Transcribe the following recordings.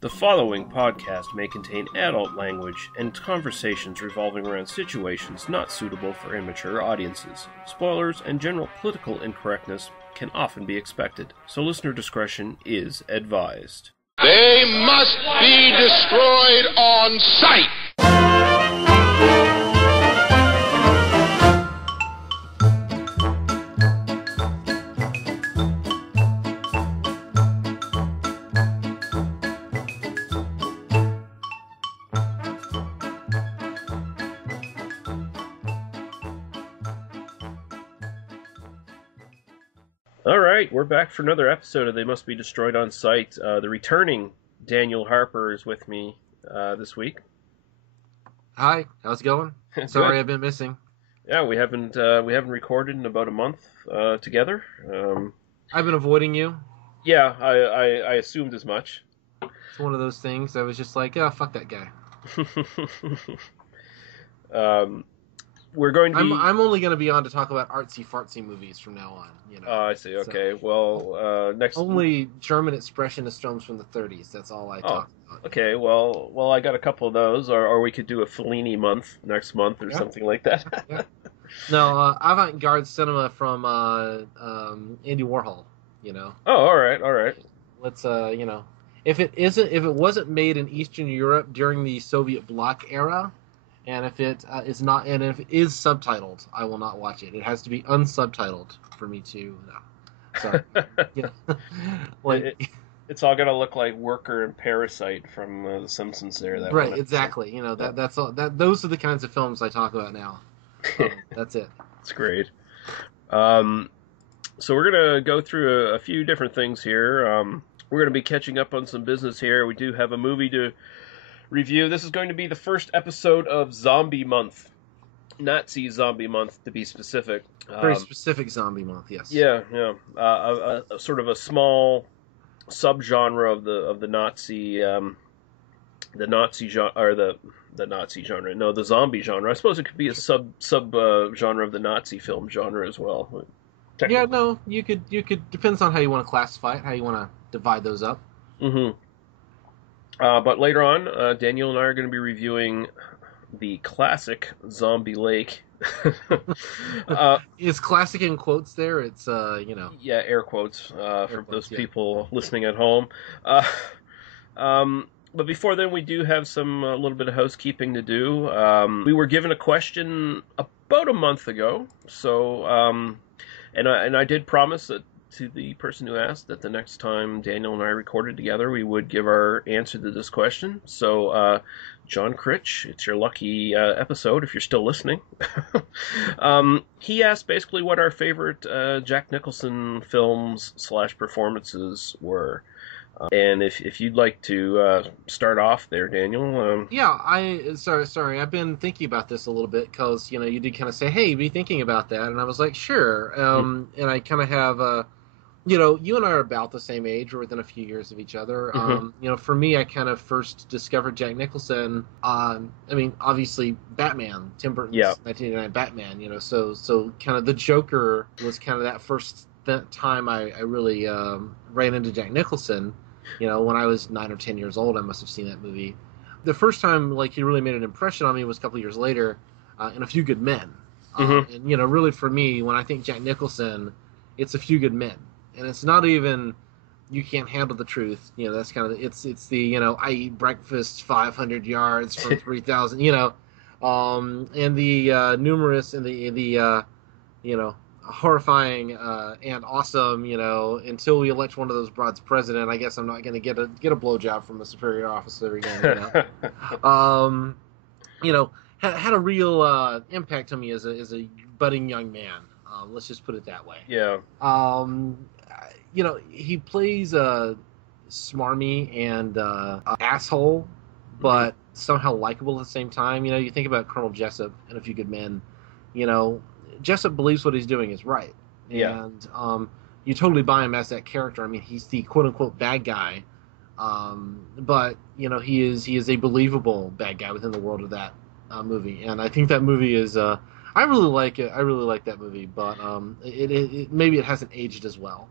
The following podcast may contain adult language and conversations revolving around situations not suitable for immature audiences. Spoilers and general political incorrectness can often be expected, so listener discretion is advised. They must be destroyed on sight! Alright, we're back for another episode of They Must Be Destroyed on Sight. The returning Daniel Harper is with me this week. Hi, how's it going? Sorry I've been missing. Yeah, we haven't recorded in about a month together. I've been avoiding you. Yeah, I assumed as much. It's one of those things. I was just like, oh, fuck that guy. We're going to be... I'm only going to be on to talk about artsy-fartsy movies from now on. You know. Oh, I see. Okay. So, well, next... Only German expressionist films from the 30s. That's all I talk about. Okay. Well, I got a couple of those, or we could do a Fellini month next month or something like that. Yeah. No, avant-garde cinema from Andy Warhol, you know. Oh, all right. Let's, you know, if it wasn't made in Eastern Europe during the Soviet bloc era, and if it is not, and if it is subtitled, I will not watch it. It has to be unsubtitled for me to. No, sorry. You know, like it's all gonna look like Worker and Parasite from The Simpsons. There, that right? one. Exactly. You know that's all. Those are the kinds of films I talk about now. That's it. That's great. So we're gonna go through a few different things here. We're gonna be catching up on some business here. We do have a movie to review. This is going to be the first episode of Zombie Month. Nazi Zombie Month, to be specific. Very specific Zombie Month, yes. Yeah. A sort of a small subgenre of the Nazi genre, or the Nazi genre. No, the zombie genre. I suppose it could be a sub genre of the Nazi film genre as well. Yeah, no, you could depends on how you want to classify it, how you want to divide those up. Mm-hmm. But later on, Daniel and I are going to be reviewing the classic Zombie Lake. Is classic in quotes there? It's, you know. Yeah, air quotes for those people listening at home. But before then, we do have a little bit of housekeeping to do. We were given a question about a month ago, so and I did promise that to the person who asked that the next time Daniel and I recorded together, we would give our answer to this question. So, John Critch, it's your lucky episode if you're still listening. He asked basically what our favorite Jack Nicholson films / performances were. And if you'd like to start off there, Daniel. Yeah, sorry. I've been thinking about this a little bit because, you know, you did kind of say, hey, be thinking about that. And I was like, sure. And I kind of have... you know, you and I are about the same age. We're within a few years of each other. You know, for me, I kind of first discovered Jack Nicholson on, I mean, obviously Batman, Tim Burton's 1989 Batman, you know, so kind of the Joker was kind of that first time I really ran into Jack Nicholson. You know, when I was 9 or 10 years old, I must have seen that movie. The first time, like, he really made an impression on me was a couple of years later in A Few Good Men. And, you know, really for me, when I think Jack Nicholson, it's A Few Good Men. And it's not even, you can't handle the truth. You know, that's kind of, it's the, you know, I eat breakfast 500 yards from 3,000, you know, and the numerous and the you know, horrifying and awesome, you know, until we elect one of those broads president, I guess I'm not going to get a blowjob from a superior officer again, you know. You know, had a real impact on me as a budding young man. Let's just put it that way. Yeah. You know, he plays smarmy and asshole, but somehow likable at the same time. You know, you think about Colonel Jessup in A Few Good Men. You know, Jessup believes what he's doing is right. Yeah. And you totally buy him as that character. I mean, he's the quote-unquote bad guy. But, you know, he is a believable bad guy within the world of that movie. And I think that movie is... I really like it. I really like that movie, but it maybe it hasn't aged as well.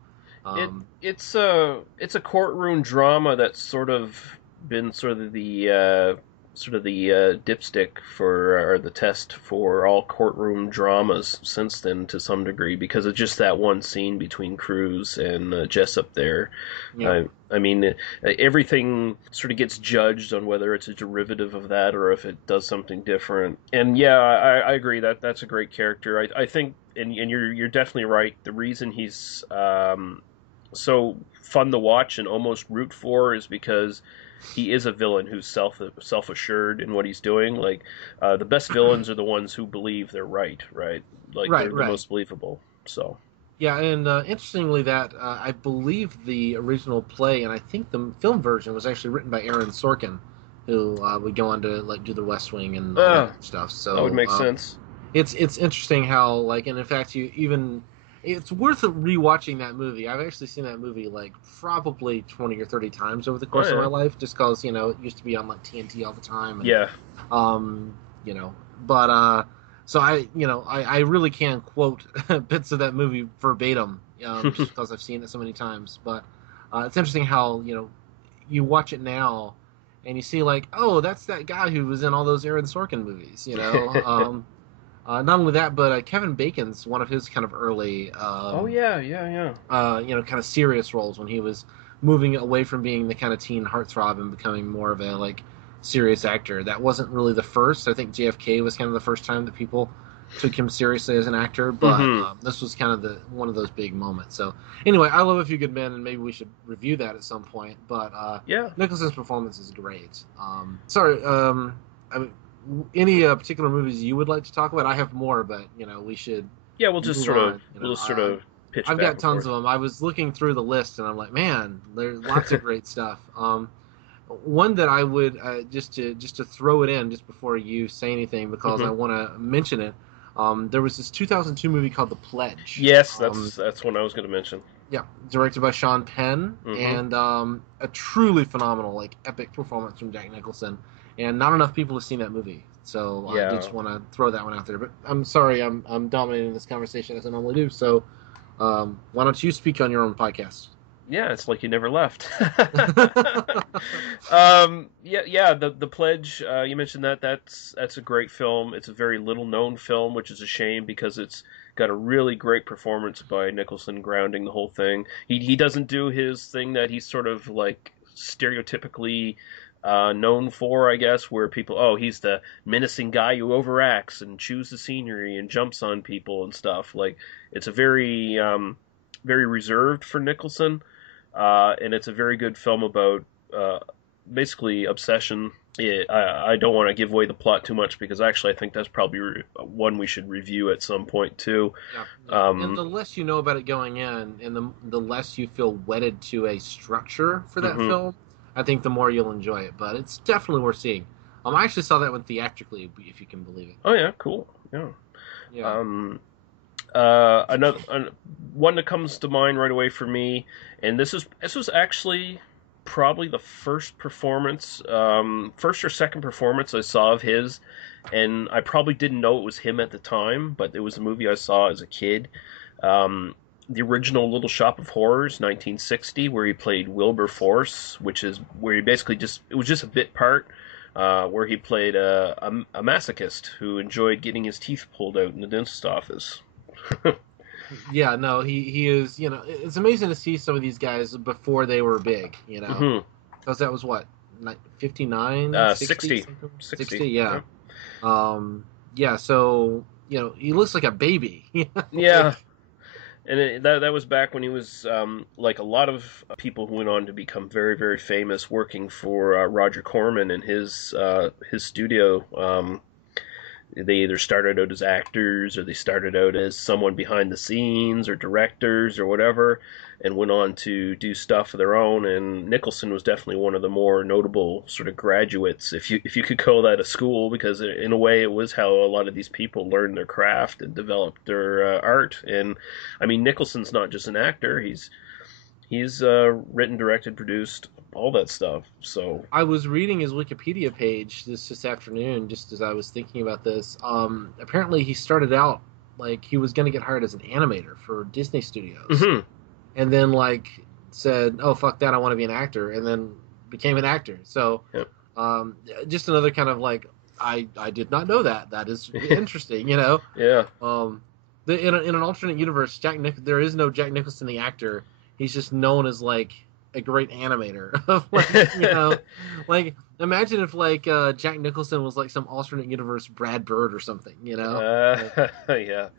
It's a courtroom drama that's sort of been sort of the dipstick for, or the test for, all courtroom dramas since then, to some degree, because of just that one scene between Cruz and Jessup there. Yeah. I mean, everything sort of gets judged on whether it's a derivative of that or if it does something different. And yeah, I agree that that's a great character. I think, and you're definitely right. The reason he's so fun to watch and almost root for is because he is a villain who's self-assured in what he's doing. Like, the best villains are the ones who believe they're right? Like, Right, they're the right. most believable. So Yeah, and interestingly, that I believe the original play, and I think the film version was actually written by Aaron Sorkin, who would go on to like do The West Wing and all that stuff. So that would make sense. It's interesting how, like, and in fact, it's worth rewatching that movie. I've actually seen that movie like probably 20 or 30 times over the course of my life, just because it used to be on like TNT all the time. And, Yeah. But so I really can quote bits of that movie verbatim, just because I've seen it so many times. But it's interesting how you watch it now and you see, like, oh, that's that guy who was in all those Aaron Sorkin movies. Not only that, but Kevin Bacon's one of his kind of early, kind of serious roles when he was moving away from being the kind of teen heartthrob and becoming more of a like serious actor. That wasn't really the first. I think JFK was kind of the first time that people took him seriously as an actor, but this was kind of one of those big moments. So anyway, I love A Few Good Men, and maybe we should review that at some point. But Nicholson's performance is great. Any particular movies you would like to talk about? I have more, but we should. Yeah, we'll just sort of pitch. I've got tons of them. I was looking through the list, and I'm like, man, there's lots of great stuff. One that I would just to throw it in just before you say anything, because I want to mention it. There was this 2002 movie called The Pledge. Yes, that's one I was going to mention. Yeah, directed by Sean Penn, and a truly phenomenal, like, epic performance from Jack Nicholson. And not enough people have seen that movie, so I just want to throw that one out there. But I'm sorry, I'm dominating this conversation as I normally do. So why don't you speak on your own podcast? Yeah, it's like you never left. The Pledge. You mentioned that's a great film. It's a very little known film, which is a shame because it's got a really great performance by Nicholson grounding the whole thing. He doesn't do his thing that he's sort of like stereotypically known for, I guess, where people, he's the menacing guy who overacts and chews the scenery and jumps on people and stuff. Like, it's a very very reserved for Nicholson. And it's a very good film about basically obsession. I don't want to give away the plot too much because actually I think that's probably one we should review at some point too. Yeah. And the less you know about it going in, and the less you feel wedded to a structure for that film, I think the more you'll enjoy it. But it's definitely worth seeing. I actually saw that one theatrically, if you can believe it. Oh yeah, cool. Yeah. Another one that comes to mind right away for me, and this was actually probably the first or second performance I saw of his, and I probably didn't know it was him at the time, but it was a movie I saw as a kid. The original Little Shop of Horrors, 1960, where he played Wilberforce, which is where he basically it was just a bit part, where he played a masochist who enjoyed getting his teeth pulled out in the dentist's office. Yeah, no, he is, it's amazing to see some of these guys before they were big, because that was what, 59, 60? 60, yeah. So, he looks like a baby. Yeah. And that was back when he was, like a lot of people who went on to become very, very famous working for Roger Corman and his studio. They either started out as actors or they started out as someone behind the scenes or directors or whatever, and went on to do stuff of their own. And Nicholson was definitely one of the more notable sort of graduates, if you could call that a school, because in a way it was how a lot of these people learned their craft and developed their art. And I mean, Nicholson's not just an actor; he's written, directed, produced, all that stuff. So I was reading his Wikipedia page this afternoon, just as I was thinking about this. Apparently, he started out like he was going to get hired as an animator for Disney Studios, and then like said, "Oh fuck that, I want to be an actor," and then became an actor. So, Yep. just another kind of like I did not know that. That is interesting, you know. Yeah. In an alternate universe, there is no Jack Nicholson the actor. He's just known as like a great animator. Like, you know, like imagine if like Jack Nicholson was like some alternate universe Brad Bird or something, you know. Yeah.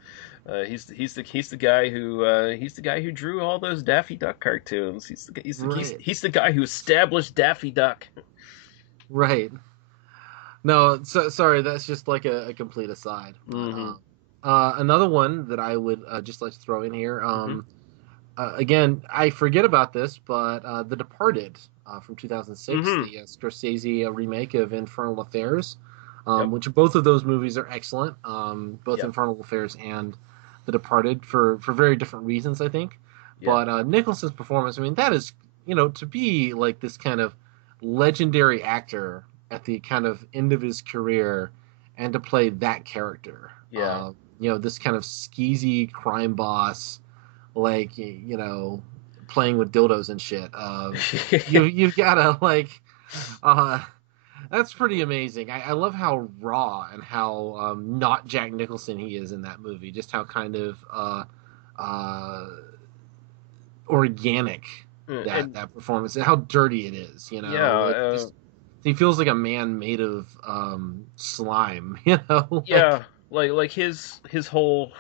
He's the guy who drew all those Daffy Duck cartoons. Right. He's the guy who established Daffy Duck. Right. No, sorry, that's just like a complete aside. Mm-hmm. Another one that I would just like to throw in here. Mm-hmm. Again, I forget about this, but The Departed from 2006, Mm-hmm. the Scorsese remake of Infernal Affairs, Yep. which both of those movies are excellent, both Yep. Infernal Affairs and The Departed for very different reasons, I think. Yeah. But Nicholson's performance, I mean, that is, you know, to be like this kind of legendary actor at the kind of end of his career and to play that character. Yeah. You know, this kind of skeezy crime boss, like, you know, playing with dildos and shit. You've gotta like, that's pretty amazing. I love how raw and how not Jack Nicholson he is in that movie. Just how kind of organic that performance and how dirty it is. You know, Yeah. he feels like a man made of slime. You know. Like, Yeah. Like his whole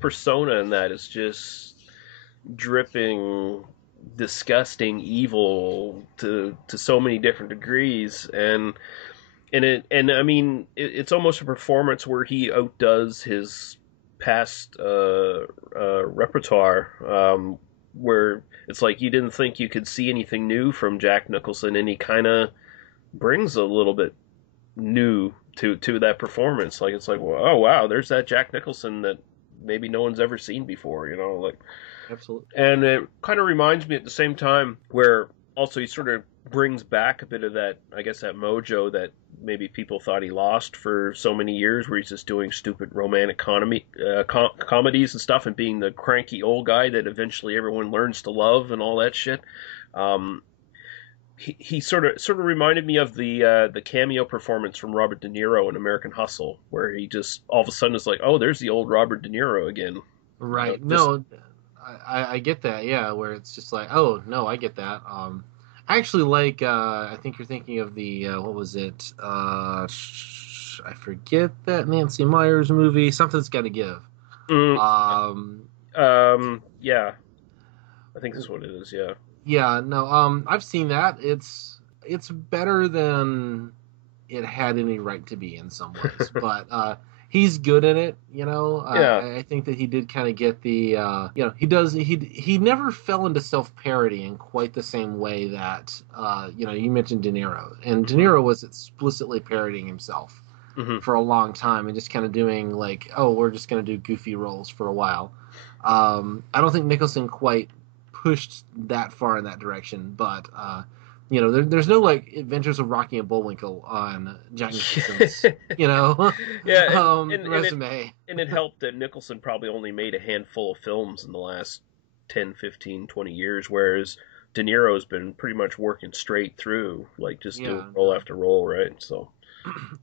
persona in that is just dripping disgusting evil to so many different degrees, and I mean it's almost a performance where he outdoes his past repertoire, where it's like you didn't think you could see anything new from Jack Nicholson, and he kind of brings a little bit new to that performance. Like it's like, well, oh wow, there's that Jack Nicholson that maybe no one's ever seen before, you know, like. Absolutely. And it kind of reminds me at the same time where also he sort of brings back a bit of that, I guess, that mojo that maybe people thought he lost for so many years, where he's just doing stupid romantic comedies and stuff and being the cranky old guy that eventually everyone learns to love and all that shit. He sort of reminded me of the cameo performance from Robert De Niro in American Hustle, where he just all of a sudden is like, oh, there's the old Robert De Niro again. Right. You know, No, I get that, yeah, where it's just like, oh, no, I get that. I actually like, I think you're thinking of the, what was it? I forget that Nancy Meyers movie, Something's Gotta Give. Yeah, I think that's what it is, yeah. Yeah, no, I've seen that. It's better than it had any right to be in some ways, but, he's good at it, you know. Yeah. I think that he did kind of get the, you know, he never fell into self-parody in quite the same way that, you know, you mentioned De Niro, and De Niro was explicitly parodying himself for a long time and just kind of doing like, oh, we're just going to do goofy roles for a while. I don't think Nicholson quite pushed that far in that direction, but you know, there's no like Adventures of Rocky and Bullwinkle on Jack Nicholson's, you know, resume. And it helped that Nicholson probably only made a handful of films in the last 10, 15, 20 years, whereas De Niro's been pretty much working straight through, like just doing role after role, right? So,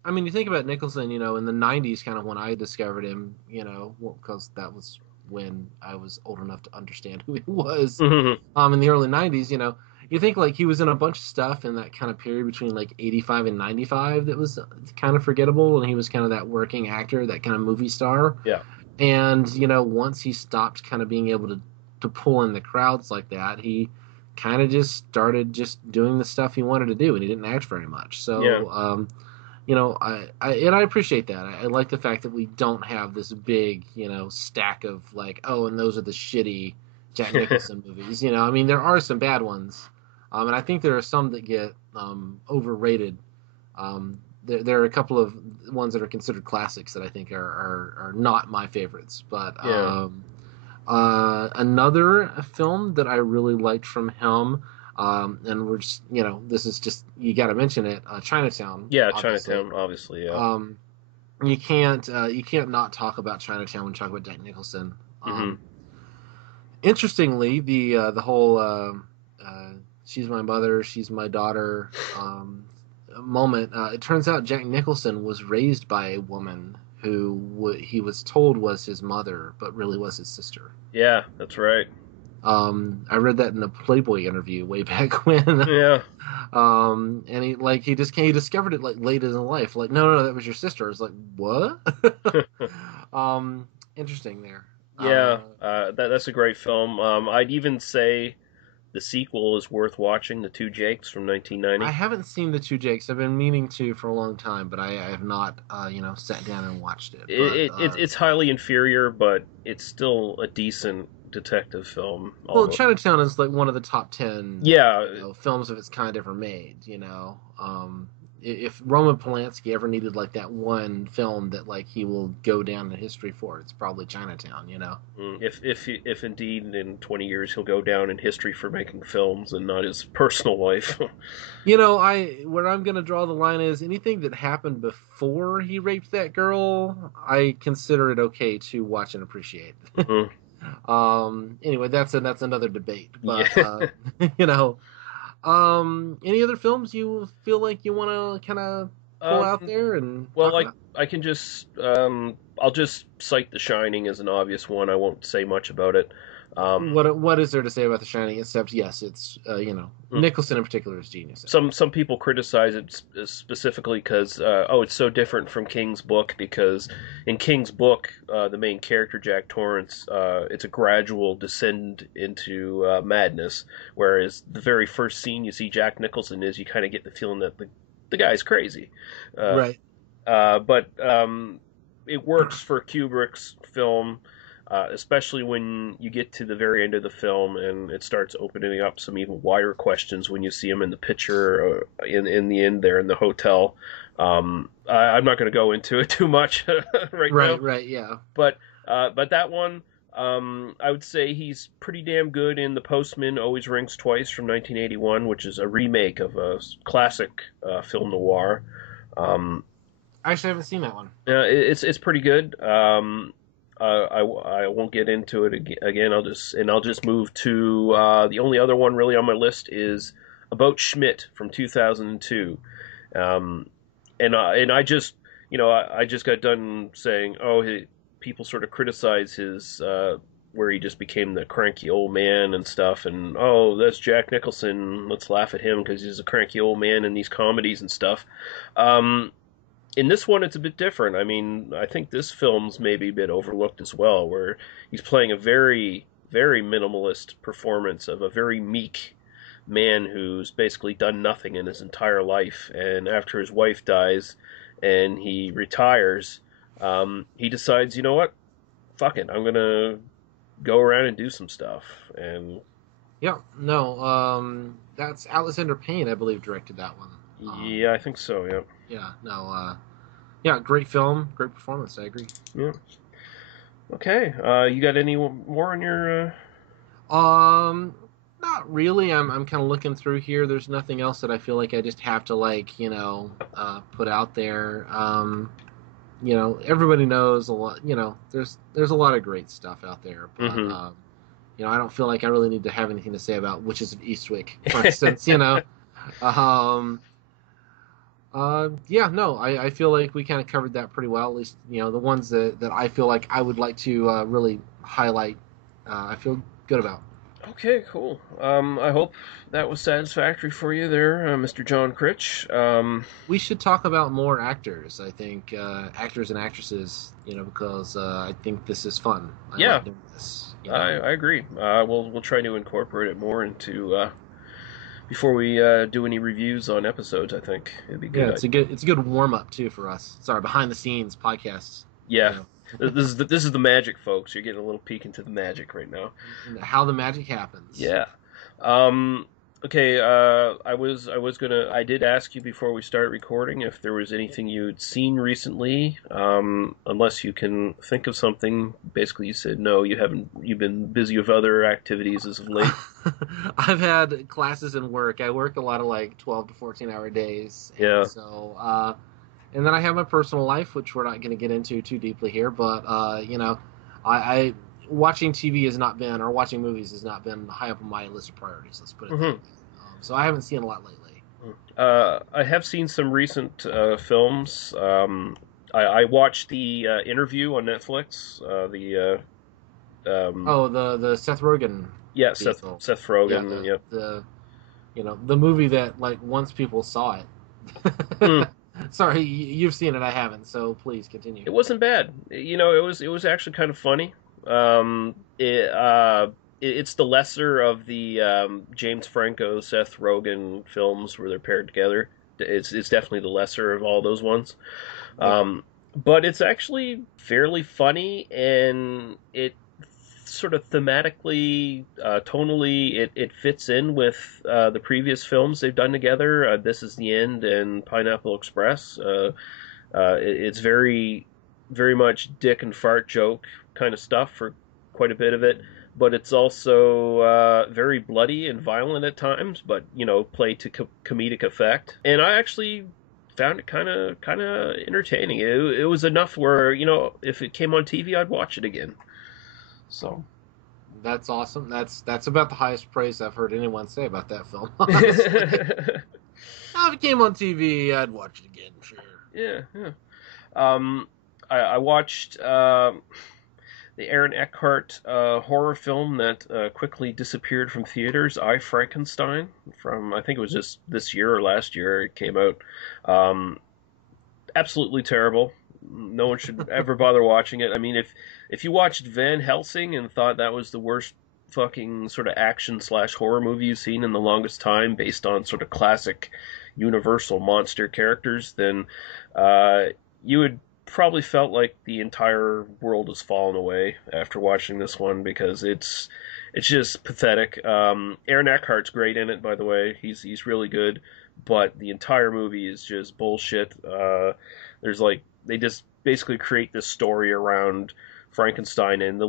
I mean, you think about Nicholson, you know, in the 90s, kind of when I discovered him, you know, because that was when I was old enough to understand who he was. In the early 90s, you know, you think like he was in a bunch of stuff in that kind of period between like 85 and 95 that was kind of forgettable, and he was kind of that working actor, that kind of movie star. Yeah. And, you know, once he stopped kind of being able to pull in the crowds like that, he kind of just started just doing the stuff he wanted to do, and he didn't act very much. So, you know, I appreciate that. I like the fact that we don't have this big, you know, stack of like, oh, and those are the shitty Jack Nicholson movies. You know, I mean, there are some bad ones. And I think there are some that get overrated. There are a couple of ones that are considered classics that I think are not my favorites. But another film that I really liked from him, and we're just, you know, this is just, you got to mention it, Chinatown. Yeah, obviously. Chinatown, obviously, yeah. You can't not talk about Chinatown when you talk about Jack Nicholson. Interestingly, the whole she's my mother, she's my daughter moment. It turns out Jack Nicholson was raised by a woman who he was told was his mother, but really was his sister. Yeah, that's right. I read that in a Playboy interview way back when. Yeah. And he discovered it like late in life. Like, no, that was your sister. I was like, what? Interesting there. Yeah, that's a great film. I'd even say the sequel is worth watching, The Two Jakes from 1990. I haven't seen The Two Jakes. I've been meaning to for a long time, but I have not, sat down and watched it. It's highly inferior, but it's still a decent detective film. Well, Chinatown is like one of the top 10 films of its kind ever made. If Roman Polanski ever needed like that one film that like he will go down in history for, it's probably Chinatown. If indeed in 20 years he'll go down in history for making films and not his personal life. Where I'm gonna draw the line is anything that happened before he raped that girl, I consider it okay to watch and appreciate. Mm-hmm. Anyway, that's another debate. But yeah. Any other films you feel like you want to kind of pull out there and? Well, I can just I'll just cite The Shining as an obvious one. I won't say much about it. What is there to say about The Shining except yes, it's Nicholson in particular is genius. Some people criticize it specifically because it's so different from King's book, because in King's book the main character Jack Torrance, it's a gradual descend into madness, whereas the very first scene you see Jack Nicholson is, you kind of get the feeling that the guy's crazy. Right. But it works for Kubrick's film. Especially when you get to the very end of the film and it starts opening up some even wider questions when you see him in the picture in the end there in the hotel. I'm not going to go into it too much right now. Right, yeah. But that one, I would say he's pretty damn good in The Postman Always Rings Twice from 1981, which is a remake of a classic film noir. I actually haven't seen that one. Yeah, it's pretty good. I won't get into it again. I'll just move to the only other one really on my list is About Schmidt from 2002, and I just got done saying, people sort of criticize his where he just became the cranky old man and stuff, and that's Jack Nicholson, let's laugh at him because he's a cranky old man in these comedies and stuff. In this one, it's a bit different. I mean, I think this film's maybe a bit overlooked as well, where he's playing a very, very minimalist performance of a very meek man who's basically done nothing in his entire life. And after his wife dies and he retires, he decides, you know what? Fuck it. I'm going to go around and do some stuff. And yeah, no, that's Alexander Payne, I believe, directed that one. Yeah, I think so, yeah. Yeah, no, great film, great performance, I agree. Yeah. Okay, you got any more on your... Not really. I'm kind of looking through here. There's nothing else that I feel like I just have to, put out there. Everybody knows a lot, there's a lot of great stuff out there, but, I don't feel like I really need to have anything to say about Witches of Eastwick, for instance, I feel like we kind of covered that pretty well. At least, the ones that I feel like I would like to really highlight, I feel good about. Okay, cool. I hope that was satisfactory for you there, Mr. John Critch. We should talk about more actors, I think, actors and actresses, because I think this is fun. I like doing this, I agree. We'll try to incorporate it more into... before we do any reviews on episodes, I think it'd be good. Yeah, it's a good warm up too for us. Sorry, behind the scenes podcasts. Yeah, this is the magic, folks. You're getting a little peek into the magic right now. How the magic happens. Yeah. Okay. I did ask you before we started recording if there was anything you'd seen recently. Unless you can think of something. Basically, you said no. You haven't. You've been busy with other activities as of late. I've had classes and work. I work a lot of 12 to 14-hour days. Yeah. So, and then I have my personal life, which we're not going to get into too deeply here. But I watching TV has not been, or watching movies has not been high up on my list of priorities. Let's put it that way. So I haven't seen a lot lately. I have seen some recent films. I watched the interview on Netflix. The Seth Rogen Yeah, vehicle. Seth Yeah, Rogen. Yep. the movie that like once people saw Hmm. it. Sorry, you've seen it. I haven't. So please continue. It wasn't bad. It was actually kind of funny. It's the lesser of the James Franco, Seth Rogen films where they're paired together. It's definitely the lesser of all those ones. Yeah. But it's actually fairly funny, and it sort of thematically, tonally, it fits in with the previous films they've done together. This Is the End and Pineapple Express. It's very, very much dick and fart joke kind of stuff for quite a bit of it, but it's also very bloody and violent at times, but played to comedic effect. And I actually found it kind of entertaining. It was enough where if it came on TV, I'd watch it again. So That's awesome. That's about the highest praise I've heard anyone say about that film. Honestly. If it came on TV, I'd watch it again. Sure. Yeah. I watched the Aaron Eckhart horror film that quickly disappeared from theaters, I, Frankenstein, from, I think it was just this year or last year it came out. Absolutely terrible. No one should ever bother watching it. I mean, if you watched Van Helsing and thought that was the worst fucking sort of action/horror movie you've seen in the longest time, based on sort of classic Universal monster characters, then you would probably felt like the entire world has fallen away after watching this one, because it's just pathetic. Aaron Eckhart's great in it, by the way. He's really good, but the entire movie is just bullshit. There's like, they just basically create this story around Frankenstein, and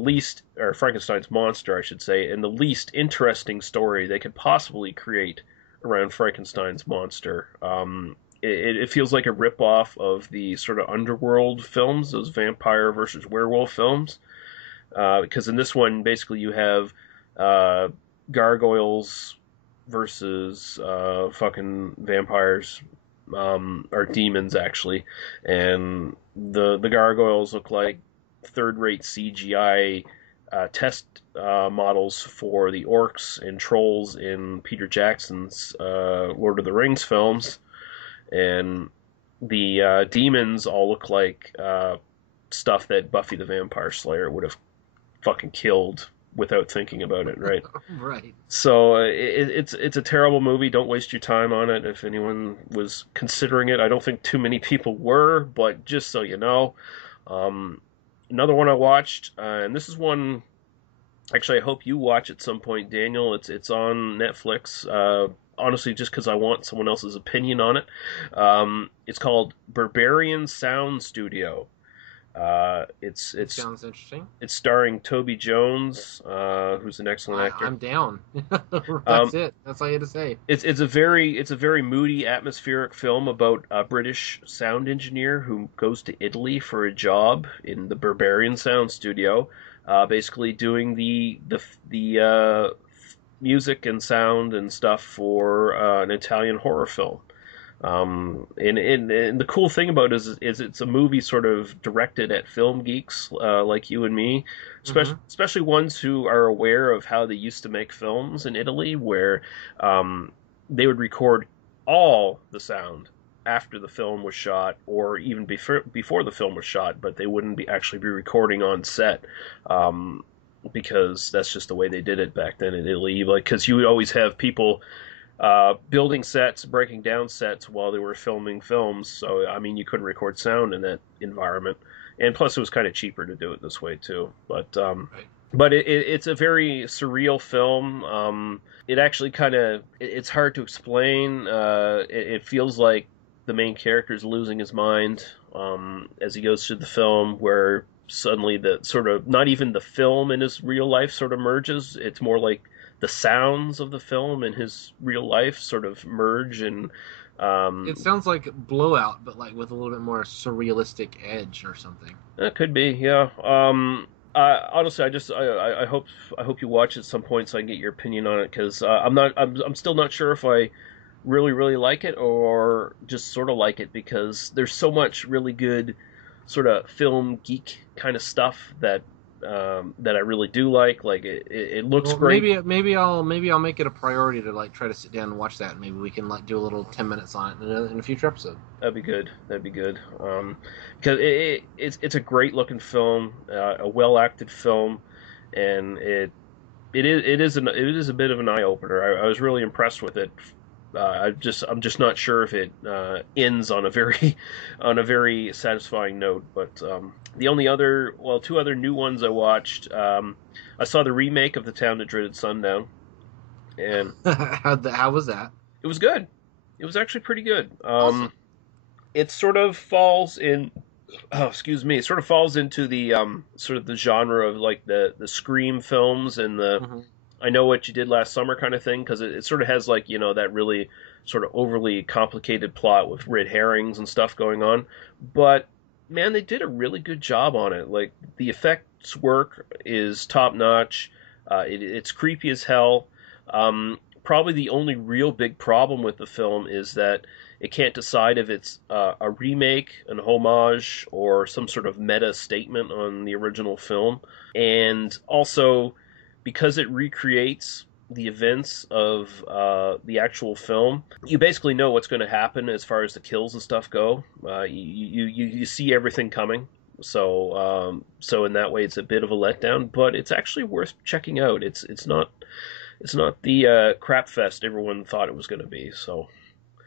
Frankenstein's monster, I should say, and the least interesting story they could possibly create around Frankenstein's monster. It feels like a ripoff of the sort of underworld films, those vampire versus werewolf films. Because in this one, basically, you have gargoyles versus fucking vampires, or demons, actually. And the gargoyles look like third-rate CGI test models for the orcs and trolls in Peter Jackson's Lord of the Rings films. And the demons all look like stuff that Buffy the Vampire Slayer would have fucking killed without thinking about it, right? Right. So it's a terrible movie. Don't waste your time on it if anyone was considering it. I don't think too many people were, but just so you know. Another one I watched, and this is one, actually I hope you watch at some point, Daniel. It's on Netflix. Honestly, just because I want someone else's opinion on it. It's called Barbarian Sound Studio. It sounds interesting. It's starring Toby Jones, who's an excellent actor. I'm down. That's it. That's all you had to say. It's a very moody, atmospheric film about a British sound engineer who goes to Italy for a job in the Barbarian Sound Studio, basically doing the music and sound and stuff for an Italian horror film. And the cool thing about it is it's a movie sort of directed at film geeks like you and me, especially ones who are aware of how they used to make films in Italy, where they would record all the sound after the film was shot, or even before the film was shot, but they wouldn't actually be recording on set. Because that's just the way they did it back then in Italy. Like, because you would always have people building sets, breaking down sets while they were filming films. So, I mean, you couldn't record sound in that environment. And plus, it was kind of cheaper to do it this way, too. But it's a very surreal film. It actually it's hard to explain. It feels like the main character is losing his mind as he goes through the film, where suddenly the sort of, not even the film in his real life sort of merges. It's more like the sounds of the film and his real life sort of merge. And it sounds like Blowout, but like with a little bit more surrealistic edge or something. That could be, yeah. Honestly, I hope you watch it at some point so I can get your opinion on it, because I'm still not sure if I really like it or just sort of like it, because there's so much really good sort of film geek kind of stuff that I really do like. Like it looks Well, great. maybe I'll make it a priority to like try to sit down and watch that. Maybe we can like do a little 10 minutes on it in a future episode. That'd be good. That'd be good. Because it's a great looking film, a well acted film, and it is a bit of an eye opener. I was really impressed with it. I'm just not sure if it ends on a very satisfying note. But the only other, well, two other new ones I watched. I saw the remake of The Town That Dreaded Sundown, and How was that? it was good. It was actually pretty good. Awesome. It sort of falls in. Oh, excuse me. It sort of falls into the sort of the genre of like the Scream films and the Mm-hmm. I Know What You Did Last Summer kind of thing, because it sort of has like, that really sort of overly complicated plot with red herrings and stuff going on. But man, they did a really good job on it. Like the effects work is top notch. It's creepy as hell. Probably the only real big problem with the film is that it can't decide if it's a remake, an homage, or some sort of meta statement on the original film. And also, because it recreates the events of the actual film, you basically know what's going to happen as far as the kills and stuff go. You see everything coming. So in that way, it's a bit of a letdown, but it's actually worth checking out. It's not the crap fest everyone thought it was going to be. So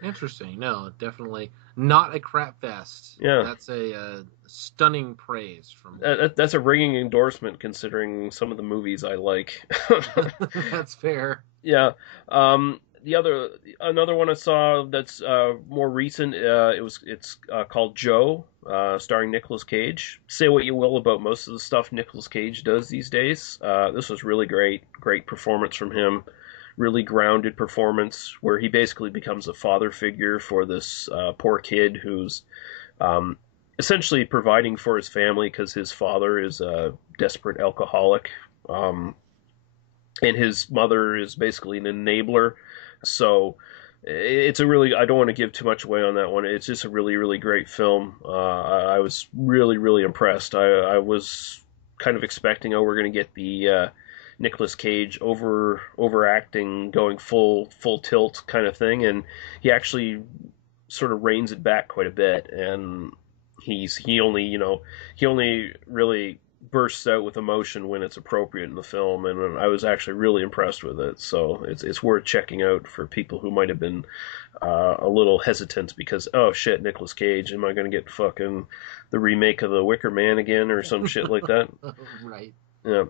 Interesting. No, definitely not a crap fest. Yeah. That's a stunning praise from. that's a ringing endorsement considering some of the movies I like. That's fair. Yeah. Another one I saw that's more recent. It's called Joe, starring Nicolas Cage. Say what you will about most of the stuff Nicolas Cage does these days. This was really great performance from him. Really grounded performance where he basically becomes a father figure for this poor kid who's essentially providing for his family because his father is a desperate alcoholic. And his mother is basically an enabler. So it's a really, I don't want to give too much away on that one. It's just a really great film. I was really impressed. I was kind of expecting, we're going to get the Nicolas Cage overacting, going full tilt kind of thing, and he actually sort of reins it back quite a bit, and he only really bursts out with emotion when it's appropriate in the film, and I was actually really impressed with it. So it's worth checking out for people who might have been a little hesitant because, oh shit, Nicolas Cage, am I going to get fucking the remake of The Wicker Man again or some shit like that? Right. Yeah.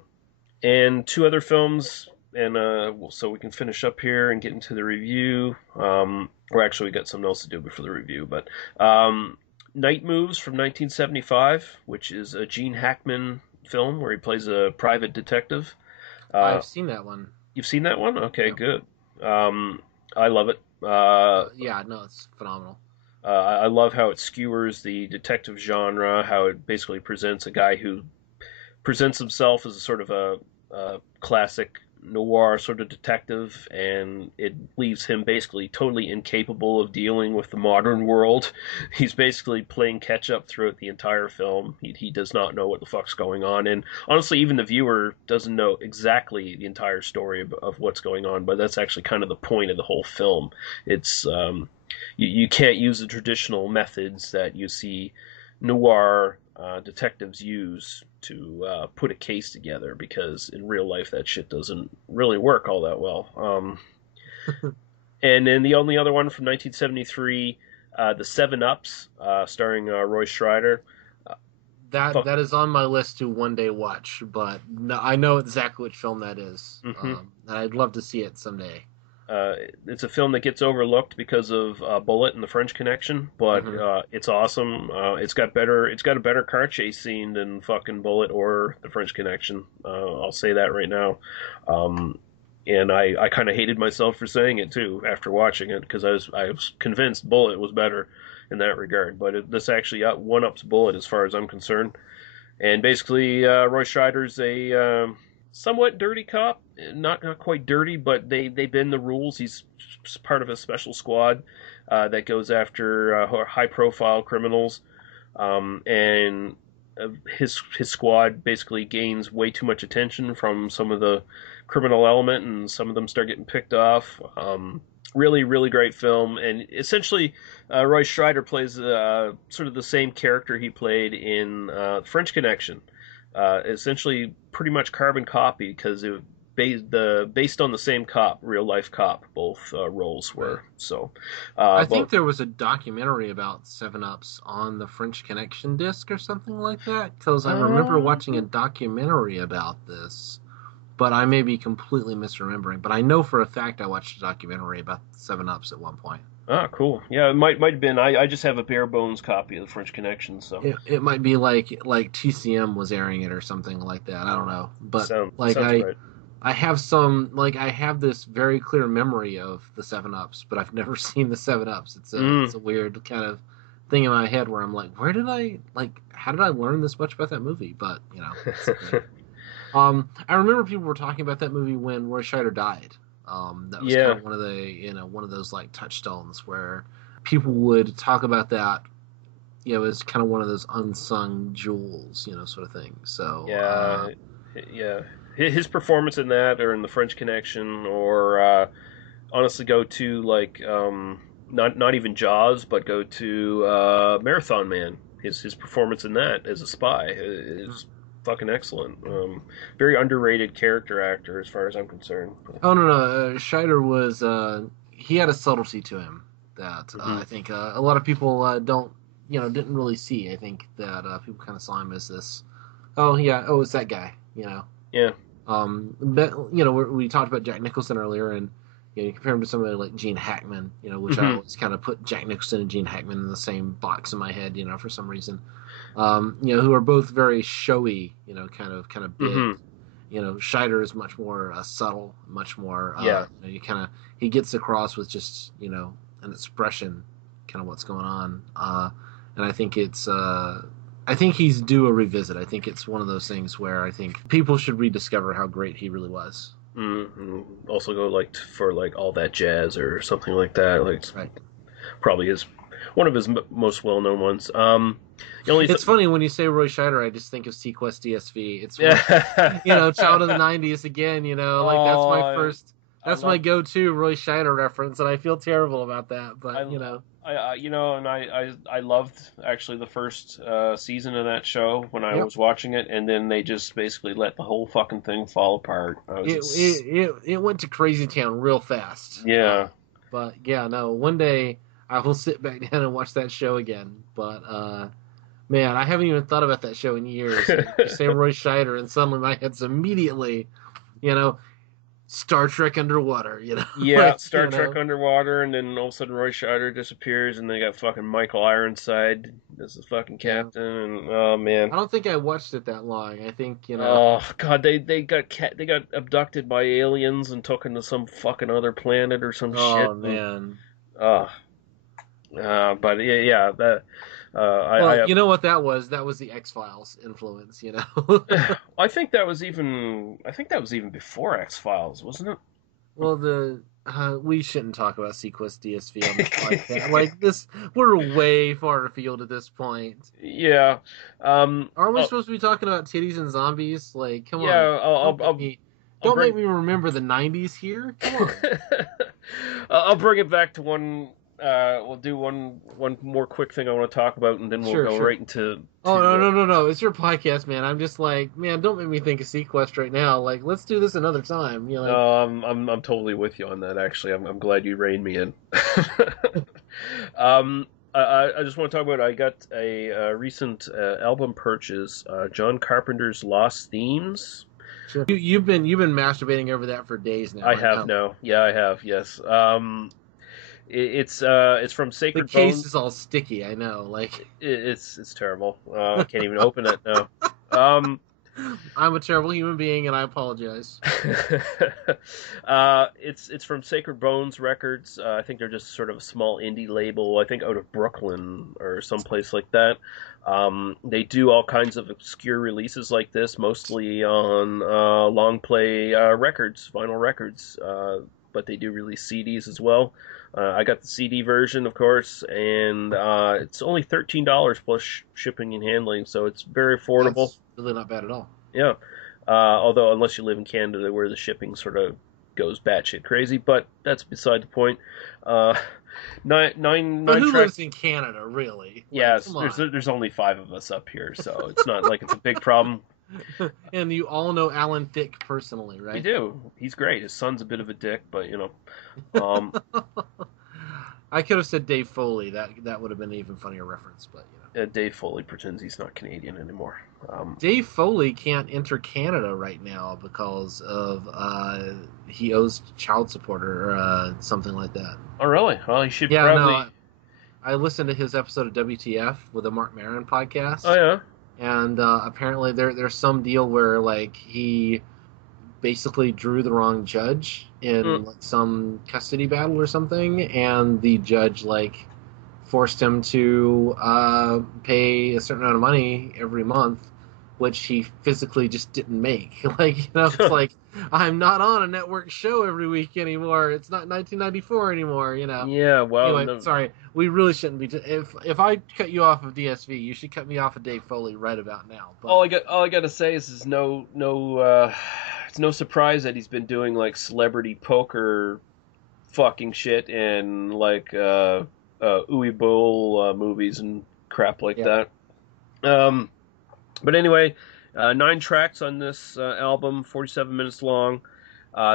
And two other films, and so we can finish up here and get into the review. Or actually, we got something else to do before the review, but Night Moves from 1975, which is a Gene Hackman film where he plays a private detective. I've seen that one. You've seen that one? Okay, Yeah. good. I love it. Yeah, no, it's phenomenal. I love how it skewers the detective genre, how it basically presents a guy who presents himself as a sort of a classic noir sort of detective, and it leaves him basically totally incapable of dealing with the modern world. He's basically playing catch up throughout the entire film. He does not know what the fuck's going on, and honestly, even the viewer doesn't know exactly the entire story of what's going on, but that's actually kind of the point of the whole film. It's you can't use the traditional methods that you see noir detectives use to put a case together, because in real life that shit doesn't really work all that well. And then the only other one from 1973, The Seven Ups, starring Roy Scheider. That is on my list to one day watch, but no, I know exactly which film that is. Mm-hmm. And I'd love to see it someday. It's a film that gets overlooked because of Bullet and the French Connection, but it's awesome. It's got a better car chase scene than fucking Bullet or the French Connection. I'll say that right now. And I kind of hated myself for saying it too after watching it, because I was convinced Bullet was better in that regard. But this actually one-ups Bullet as far as I'm concerned. And basically, Roy Scheider's a somewhat dirty cop. Not quite dirty, but they bend the rules. He's part of a special squad that goes after high-profile criminals, and his squad basically gains way too much attention from some of the criminal element, and some of them start getting picked off. Really, really great film, and essentially, Roy Scheider plays sort of the same character he played in French Connection. Essentially, pretty much carbon copy because it based on the same cop, real life cop. Both roles were so. I think there was a documentary about 7-Ups on the French Connection disc or something like that. Because I remember watching a documentary about this, but I may be completely misremembering. But I know for a fact I watched a documentary about 7-Ups at one point. Ah, cool. Yeah, it might have been. I just have a bare bones copy of the French Connection, so it might be like TCM was airing it or something like that. I don't know, but sounds right. I have this very clear memory of the 7-Ups, but I've never seen the 7-Ups. It's a weird kind of thing in my head where I'm like, how did I learn this much about that movie? But I remember people were talking about that movie when Roy Scheider died. That was kind of one of the one of those like touchstones where people would talk about that. As kind of one of those unsung jewels, sort of thing. So yeah. His performance in that, or in the French Connection, or honestly, go to like not even Jaws, but go to Marathon Man. His performance in that as a spy is fucking excellent. Very underrated character actor, as far as I'm concerned. Oh no, Scheider was he had a subtlety to him that I think a lot of people didn't really see. I think that people kind of saw him as this. It's that guy. Yeah. But we talked about Jack Nicholson earlier, and you compare him to somebody like Gene Hackman, which I always kind of put Jack Nicholson and Gene Hackman in the same box in my head, for some reason. Who are both very showy, kind of big. Scheider is much more subtle, much more. He gets across with just an expression, kind of what's going on, and I think it's. I think he's due a revisit. I think it's one of those things where I think people should rediscover how great he really was. Mm-hmm. Also go for All That Jazz or something like that. Right. Probably is one of his most well-known ones. It's funny when you say Roy Scheider, I just think of Sequest DSV. It's child of the '90s again. That's my first. That's my go-to Roy Scheider reference, and I feel terrible about that. But I loved actually the first season of that show when I was watching it, and then they just basically let the whole fucking thing fall apart. It went to crazy town real fast. Yeah. But one day I will sit back down and watch that show again. But man, I haven't even thought about that show in years. You say Roy Scheider, and suddenly my head's immediately, Star Trek Underwater, Yeah, Star Trek Underwater, and then all of a sudden Roy Scheider disappears, and they got fucking Michael Ironside as the fucking captain, and oh man. I don't think I watched it that long. I think, Oh god, they got abducted by aliens and taken to some fucking other planet or some shit. Oh man. But yeah, that. You know what that was? That was the X-Files influence, I think that was even before X-Files, wasn't it? Well, we shouldn't talk about Sequest DSV on this podcast. This, we're way far afield at this point. Yeah. Aren't we supposed to be talking about titties and zombies? Come on. Yeah, Don't make me remember the '90s here. Come on. I'll bring it back to one. We'll do one more quick thing I want to talk about, and then we'll go right into. No! It's your podcast, man. I'm just man, don't make me think of Sequest right now. Let's do this another time. No, I'm totally with you on that. Actually, I'm glad you reined me in. I just want to talk about. I got a recent album purchase, John Carpenter's Lost Themes. Sure. You've been masturbating over that for days now. I have now. Yeah, I have. Yes. It's from Sacred Bones. The case is all sticky. I know. It's terrible. I can't even open it now. I'm a terrible human being, and I apologize. It's from Sacred Bones Records. I think they're just sort of a small indie label. I think out of Brooklyn or someplace like that. They do all kinds of obscure releases like this, mostly on long play records, vinyl records. But they do release CDs as well. I got the CD version, of course, and it's only $13 plus shipping and handling, so it's very affordable. That's really not bad at all. Yeah. Although, unless you live in Canada, where the shipping sort of goes batshit crazy, but that's beside the point. Uh, nine But who tracks. lives in Canada, really? Yes, Come on. there's only five of us up here, so it's not like it's a big problem. And you all know Alan Thicke personally, We right? do. He's great. His son's a bit of a dick, but um, I could have said Dave Foley. That would have been an even funnier reference, but Dave Foley pretends he's not Canadian anymore. Dave Foley can't enter Canada right now because of he owes child support or something like that. Oh, really? Well, he should Yeah, probably. no. I listened to his episode of WTF with the Mark Maron podcast. Oh yeah. And apparently there's some deal where like he basically drew the wrong judge in like some custody battle or something, and the judge like forced him to pay a certain amount of money every month, which he physically just didn't make. Like, it's like, I'm not on a network show every week anymore. It's not 1994 anymore. Yeah. Well. Anyway, sorry. We really shouldn't be. If I cut you off of DSV, you should cut me off of Dave Foley right about now. But All I got to say is, it's no surprise that he's been doing like celebrity poker, fucking shit, and like Uwe Boll movies and crap like that. But anyway, 9 tracks on this album, 47 minutes long.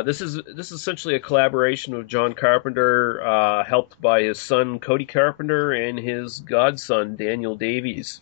This is essentially a collaboration with John Carpenter, helped by his son Cody Carpenter and his godson Daniel Davies.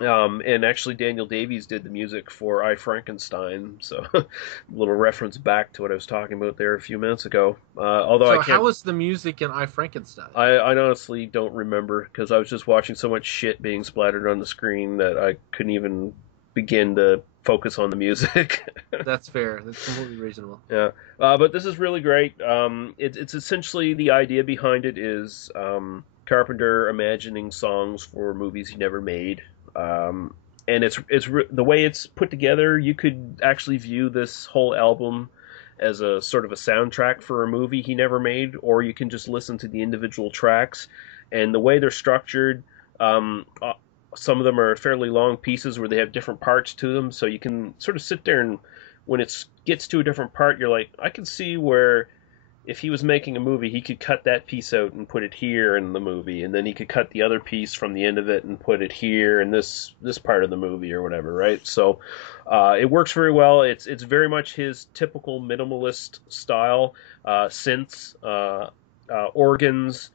And actually, Daniel Davies did the music for I, Frankenstein, so a little reference back to what I was talking about there a few minutes ago. Although so I can't. how was the music in I, Frankenstein? I honestly don't remember, because I was just watching so much shit being splattered on the screen that I couldn't even begin to focus on the music. That's fair. That's completely reasonable. Yeah, but this is really great. It's essentially, the idea behind it is Carpenter imagining songs for movies he never made. And the way it's put together, you could actually view this whole album as a sort of a soundtrack for a movie he never made, or you can just listen to the individual tracks. And the way they're structured, some of them are fairly long pieces where they have different parts to them, so you can sort of sit there, and when it gets to a different part, you're like, I can see where if he was making a movie, he could cut that piece out and put it here in the movie, and then he could cut the other piece from the end of it and put it here in this part of the movie or whatever, right? So it works very well. It's very much his typical minimalist style, synths, organs,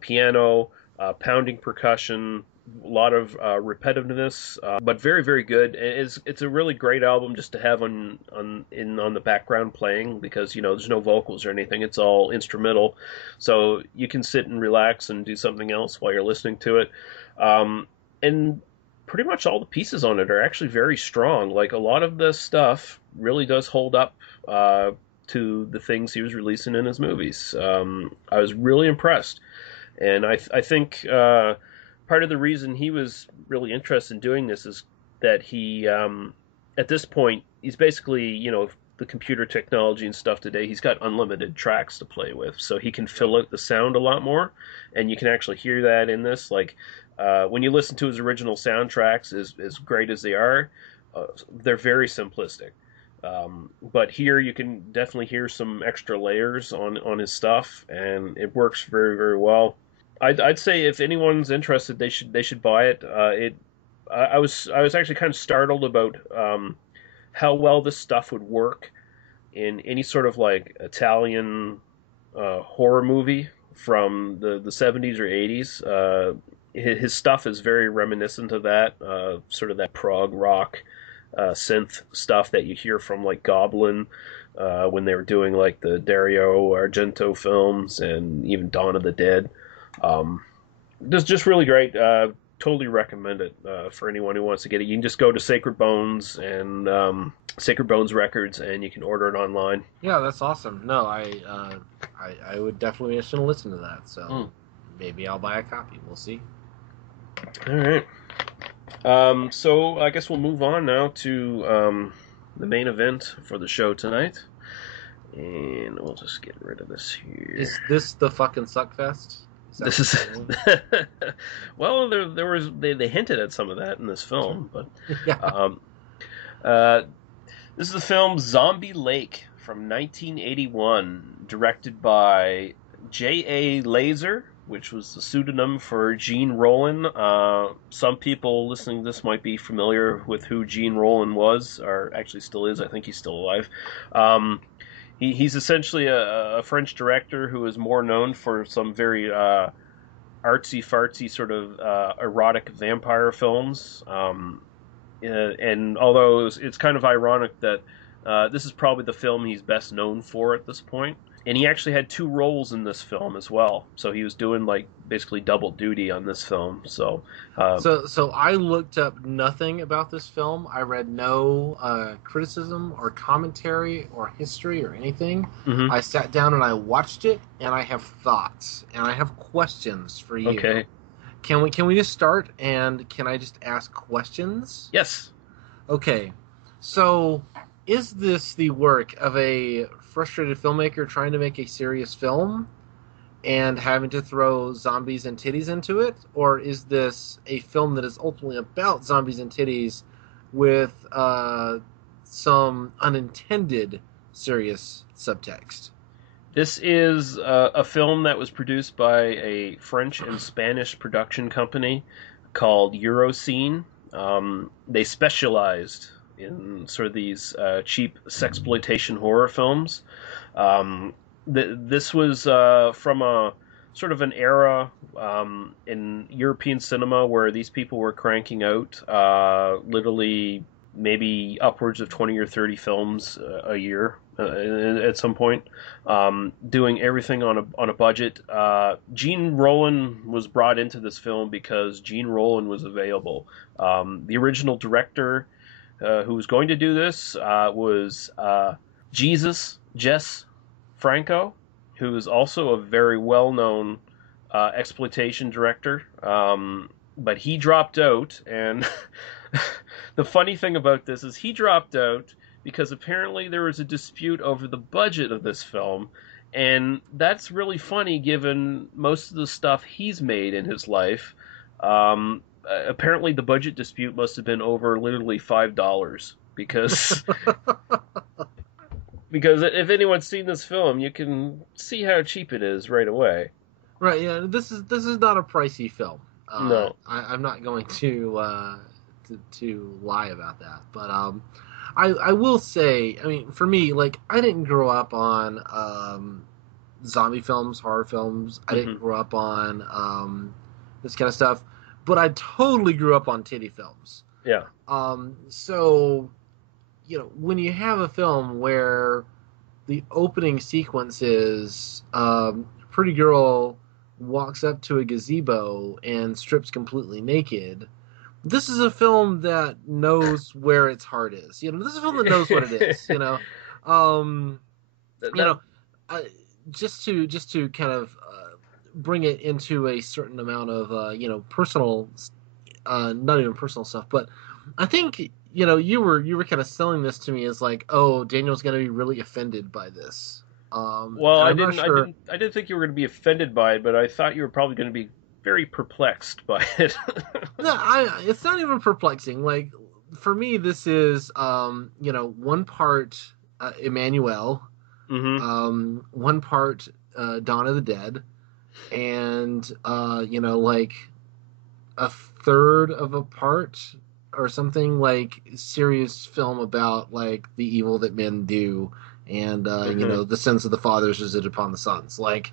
piano, pounding percussion, a lot of repetitiveness, but very, very good. It's a really great album just to have on the background playing, because there's no vocals or anything. It's all instrumental, so you can sit and relax and do something else while you're listening to it. And pretty much all the pieces on it are actually very strong. Like, a lot of the stuff really does hold up to the things he was releasing in his movies. I was really impressed, and I think part of the reason he was really interested in doing this is that he, at this point, he's basically, the computer technology and stuff today, he's got unlimited tracks to play with, so he can fill out the sound a lot more, and you can actually hear that in this. Like, when you listen to his original soundtracks, as great as they are, they're very simplistic. But here you can definitely hear some extra layers on his stuff, and it works very, very well. I'd say if anyone's interested, they should buy it. I was actually kind of startled about how well this stuff would work in any sort of like Italian horror movie from the 70s or 80s. His stuff is very reminiscent of that, sort of that prog rock synth stuff that you hear from like Goblin when they were doing like the Dario Argento films, and even Dawn of the Dead. Just really great. totally recommend it for anyone who wants to get it. You can just go to Sacred Bones and Sacred Bones Records, and you can order it online. Yeah, that's awesome. No, I would definitely be interested to listen to that. So maybe I'll buy a copy. We'll see. All right. So I guess we'll move on now to the main event for the show tonight. And we'll just get rid of this here. Is this the fucking Suckfest? This is well, there was they hinted at some of that in this film, but yeah. This is the film Zombie Lake from 1981, directed by J.A. Laser, which was the pseudonym for Jean Rollin. Some people listening to this might be familiar with who Jean Rollin was, or actually still is. I think he's still alive. He's essentially a French director who is more known for some very artsy-fartsy sort of erotic vampire films. And although it's kind of ironic that this is probably the film he's best known for at this point. And he actually had 2 roles in this film as well. So he was doing like basically double duty on this film. So I looked up nothing about this film. I read no criticism or commentary or history or anything. Mm-hmm. I sat down and I watched it, and I have thoughts and I have questions for you. Okay. Can we just start, and can I just ask questions? Yes. Okay. So is this the work of a frustrated filmmaker trying to make a serious film and having to throw zombies and titties into it? Or is this a film that is ultimately about zombies and titties with some unintended serious subtext? This is a film that was produced by a French and Spanish production company called Eurocine. They specialized in sort of these cheap sexploitation horror films. This was from a sort of an era in European cinema where these people were cranking out literally maybe upwards of 20 or 30 films a year at some point, doing everything on a budget. Jean Rollin was brought into this film because Jean Rollin was available. The original director who was going to do this was Jess Franco, who is also a very well-known exploitation director. But he dropped out, and the funny thing about this is he dropped out because apparently there was a dispute over the budget of this film, and that's really funny given most of the stuff he's made in his life. Apparently the budget dispute must have been over literally $5 because because if anyone's seen this film, you can see how cheap it is right away. Right. Yeah. This is not a pricey film. No. I'm not going to lie about that, but I will say, I mean, for me, like, I didn't grow up on zombie films, horror films. I didn't grow up on this kind of stuff, but I totally grew up on titty films. Yeah. So, you know, when you have a film where the opening sequence is pretty girl walks up to a gazebo and strips completely naked, this is a film that knows where its heart is. You know, this is a film that knows what it is. You know, just to kind of bring it into a certain amount of personal, not even personal stuff, but I think you were kind of selling this to me as like, oh, Daniel's going to be really offended by this. Well, I didn't think you were going to be offended by it, but I thought you were probably going to be very perplexed by it. No, it's not even perplexing. Like, for me, this is one part Emmanuel, one part Dawn of the Dead, and like a third of a part or something, like serious film about like the evil that men do, and the sins of the fathers visited upon the sons. Like,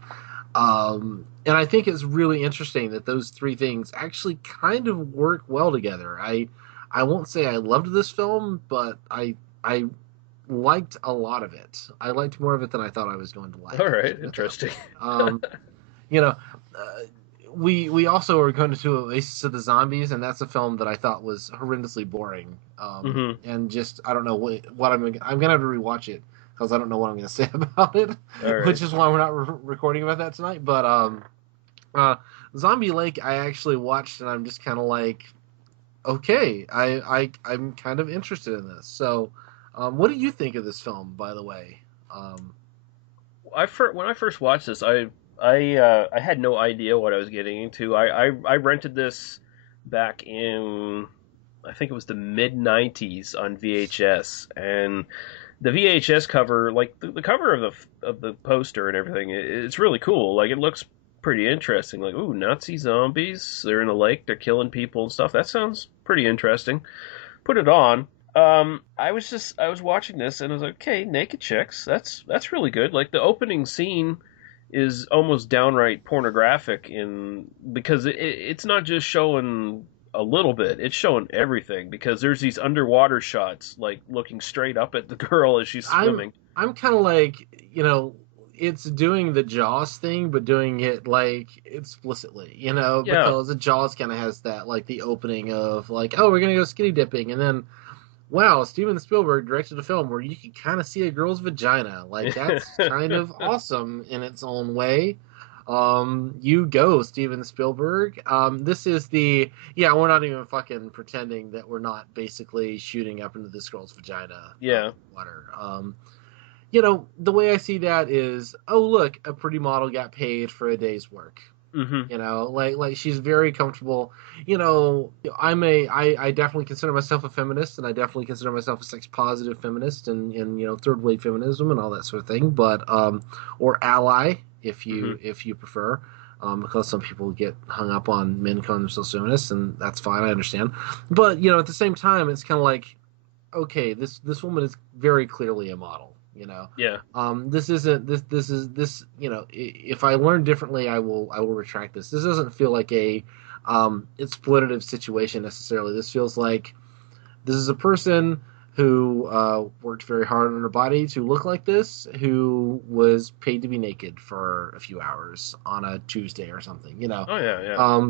and I think it's really interesting that those 3 things actually kind of work well together. I won't say I loved this film, but I liked a lot of it. I liked more of it than I thought I was going to like. All right, interesting. we also are going to Oasis of the Zombies, and that's a film that I thought was horrendously boring. And just I don't know what I'm gonna have to rewatch it because I don't know what I'm gonna say about it, All which right. is why we're not recording about that tonight. But Zombie Lake, I actually watched, and I'm just kind of like, okay, I'm kind of interested in this. So, what do you think of this film, by the way? When I first watched this, I had no idea what I was getting into. I rented this back in, I think it was the mid '90s on VHS, and the VHS cover, like the cover of the poster and everything, it's really cool. Like it looks pretty interesting. Like, ooh, Nazi zombies. They're in a lake. They're killing people and stuff. That sounds pretty interesting. Put it on. I was watching this and I was like, okay, naked chicks. That's really good. Like the opening scene is almost downright pornographic because it's not just showing a little bit. It's showing everything because there's these underwater shots, like looking straight up at the girl as she's swimming. I'm kind of like, it's doing the Jaws thing, but doing it like explicitly, Yeah. because the Jaws kind of has that, like the opening of like, oh, we're gonna go skinny dipping, and then, wow, Steven Spielberg directed a film where you can kind of see a girl's vagina. Like that's kind of awesome in its own way. You go, Steven Spielberg. This is we're not even fucking pretending that we're not basically shooting up into this girl's vagina. Yeah. Water. The way I see that is, oh look, a pretty model got paid for a day's work. Mm-hmm. Like she's very comfortable. I definitely consider myself a feminist, and I definitely consider myself a sex positive feminist, and third wave feminism and all that sort of thing. But or ally, if you prefer, because some people get hung up on men calling themselves feminists, and that's fine. I understand. But at the same time, it's kind of like, okay, this woman is very clearly a model. Yeah. This isn't this. If I learn differently, I will retract this. This doesn't feel like a exploitative situation necessarily. This feels like this is a person who worked very hard on her body to look like this, who was paid to be naked for a few hours on a Tuesday or something. Oh yeah.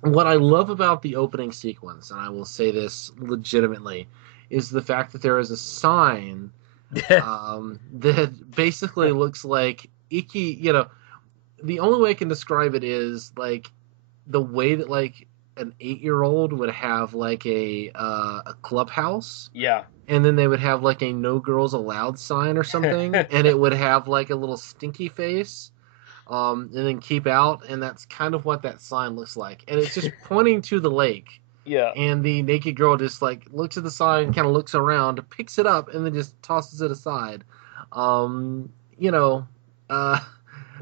What I love about the opening sequence, and I will say this legitimately, is the fact that there is a sign that basically looks like icky. The only way I can describe it is like the way that like an 8-year-old would have like a clubhouse. Yeah. And then they would have like a no girls allowed sign or something, and it would have like a little stinky face, and then keep out, and that's kind of what that sign looks like, and it's just pointing to the lake. Yeah. And the naked girl just like looks at the sign, kind of looks around, picks it up, and then just tosses it aside.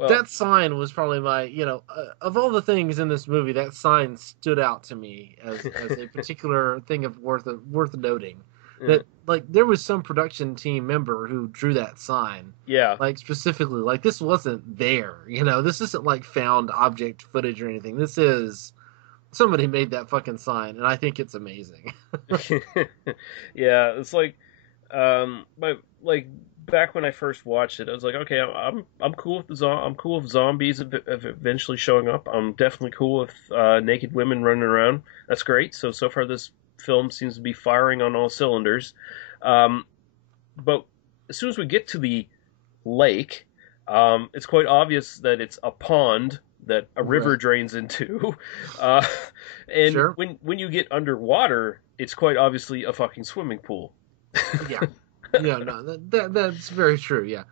That sign was probably my, of all the things in this movie, that sign stood out to me as a particular thing of worth noting. That like there was some production team member who drew that sign. Yeah. Like specifically, like this wasn't there. This isn't like found object footage or anything. This is somebody made that fucking sign, and I think it's amazing. Yeah, it's like, but like back when I first watched it, I was like, okay, I'm cool with I'm cool with zombies eventually showing up. I'm definitely cool with naked women running around. That's great. So far this film seems to be firing on all cylinders. But as soon as we get to the lake, it's quite obvious that it's a pond that a river drains into. And sure. when you get underwater, it's quite obviously a fucking swimming pool. Yeah. No, that's very true. Yeah.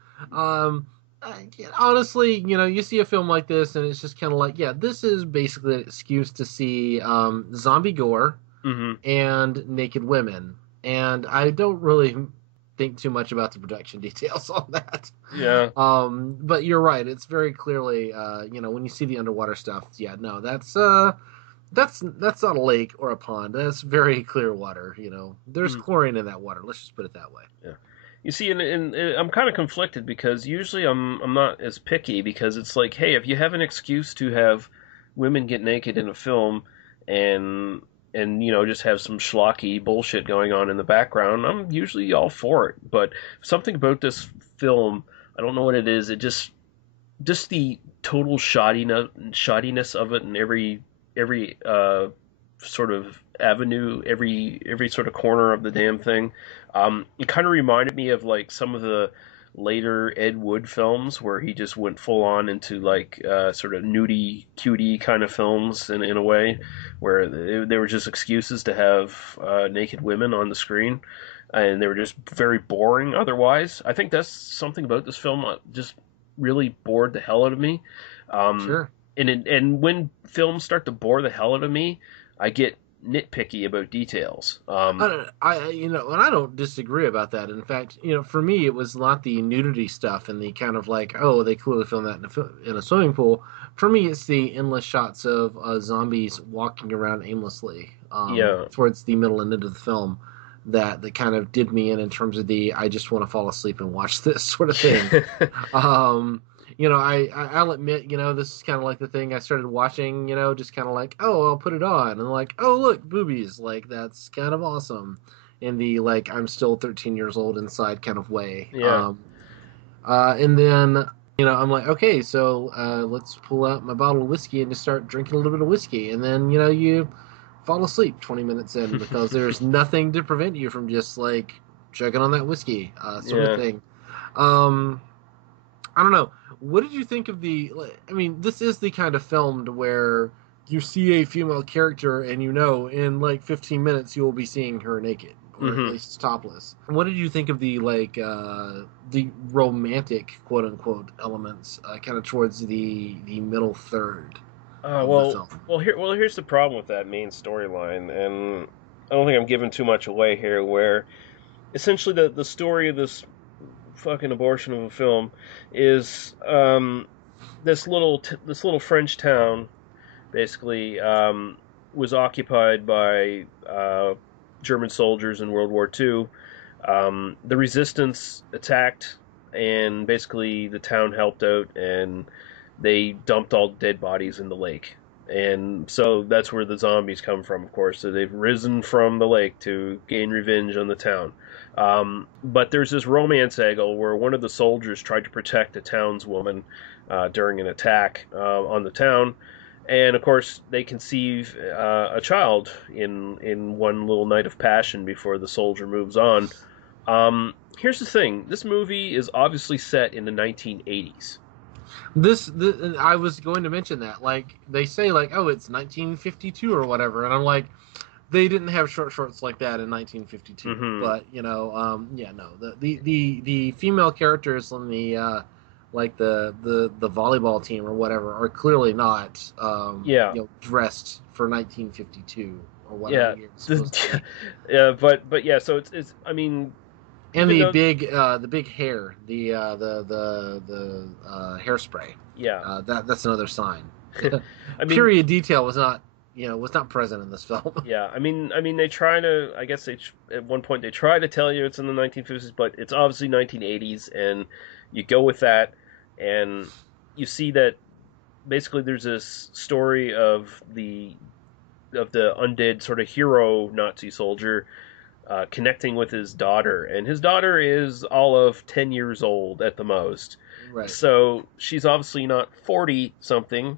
Honestly, you see a film like this, and it's just kind of like, yeah, this is basically an excuse to see zombie gore and naked women, and I don't really think too much about the production details on that. Yeah. But you're right. It's very clearly, when you see the underwater stuff, yeah, no, that's not a lake or a pond. That's very clear water. There's chlorine in that water. Let's just put it that way. Yeah. You see, and I'm kind of conflicted because usually I'm not as picky because it's like, hey, if you have an excuse to have women get naked in a film and just have some schlocky bullshit going on in the background, I'm usually all for it. But something about this film, I don't know what it is. It just the total shoddiness of it, and every sort of avenue, every sort of corner of the damn thing. It kind of reminded me of like some of the later Ed Wood films where he just went full on into like sort of nudie, cutie kind of films in a way, where they were just excuses to have naked women on the screen, and they were just very boring otherwise. I think that's something about this film just really bored the hell out of me. Sure. And when films start to bore the hell out of me, I get nitpicky about details. And I don't disagree about that. In fact, for me, it was not the nudity stuff and the kind of like, oh, they clearly filmed that in a swimming pool. For me, it's the endless shots of zombies walking around aimlessly. Towards the middle and end of the film, that kind of did me in terms of the I just want to fall asleep and watch this sort of thing. I'll admit, this is kind of like the thing I started watching, just kind of like, oh, I'll put it on. And like, oh, look, boobies. Like, that's kind of awesome. In the, like, I'm still 13 years old inside kind of way. Yeah. And then, I'm like, okay, so let's pull out my bottle of whiskey and just start drinking a little bit of whiskey. And then, you fall asleep 20 minutes in because there's nothing to prevent you from just, like, chugging on that whiskey sort of thing. I don't know. What did you think of this is the kind of film where you see a female character and in like 15 minutes you will be seeing her naked, or at least topless. What did you think of the the romantic quote unquote elements kind of towards the middle third? Here's the problem with that main storyline, and I don't think I'm giving too much away here, where essentially the story of this fucking abortion of a film is this little French town basically was occupied by German soldiers in World War II. The resistance attacked, and basically the town helped out, and they dumped all dead bodies in the lake. And so that's where the zombies come from, of course. So they've risen from the lake to gain revenge on the town. But there's this romance angle where one of the soldiers tried to protect a townswoman during an attack on the town. And, of course, they conceive a child in one little night of passion before the soldier moves on. Here's the thing. This movie is obviously set in the 1980s. I was going to mention that. Like, they say, like, oh, it's 1952 or whatever. And I'm like, they didn't have short shorts like that in 1952. Mm-hmm. But, the female characters on the the volleyball team or whatever are clearly not dressed for 1952 or whatever. So it's I mean, and the big hair, the hairspray. Yeah, that's another sign. Period detail was not present in this film. Yeah, I mean, they try to. I guess at one point they try to tell you it's in the 1950s, but it's obviously 1980s, and you go with that, and you see that basically there's this story of the undead sort of hero Nazi soldier connecting with his daughter, and his daughter is all of 10 years old at the most. Right. So she's obviously not 40 something,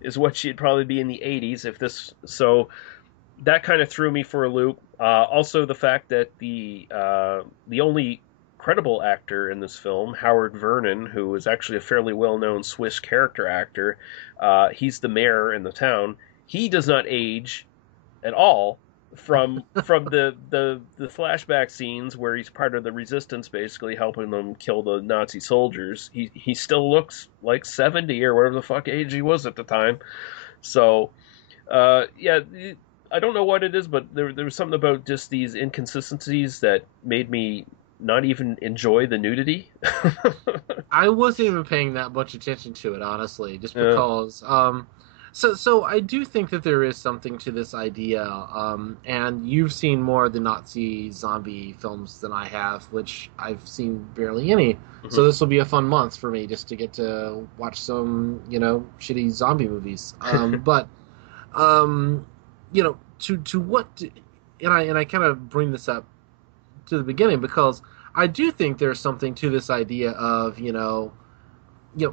is what she'd probably be in the 80s if this. So that kind of threw me for a loop. Also, the fact that the only credible actor in this film, Howard Vernon, who is actually a fairly well-known Swiss character actor, he's the mayor in the town. He does not age at all from the flashback scenes where he's part of the resistance, basically helping them kill the Nazi soldiers. He still looks like 70 or whatever the fuck age he was at the time. So I don't know what it is, but there was something about just these inconsistencies that made me not even enjoy the nudity. I wasn't even paying that much attention to it, honestly, just because So I do think that there is something to this idea, and you've seen more of the Nazi zombie films than I have, which I've seen barely any. Mm-hmm. So this will be a fun month for me just to get to watch some, shitty zombie movies. But to what, and I kind of bring this up to the beginning because I do think there's something to this idea of,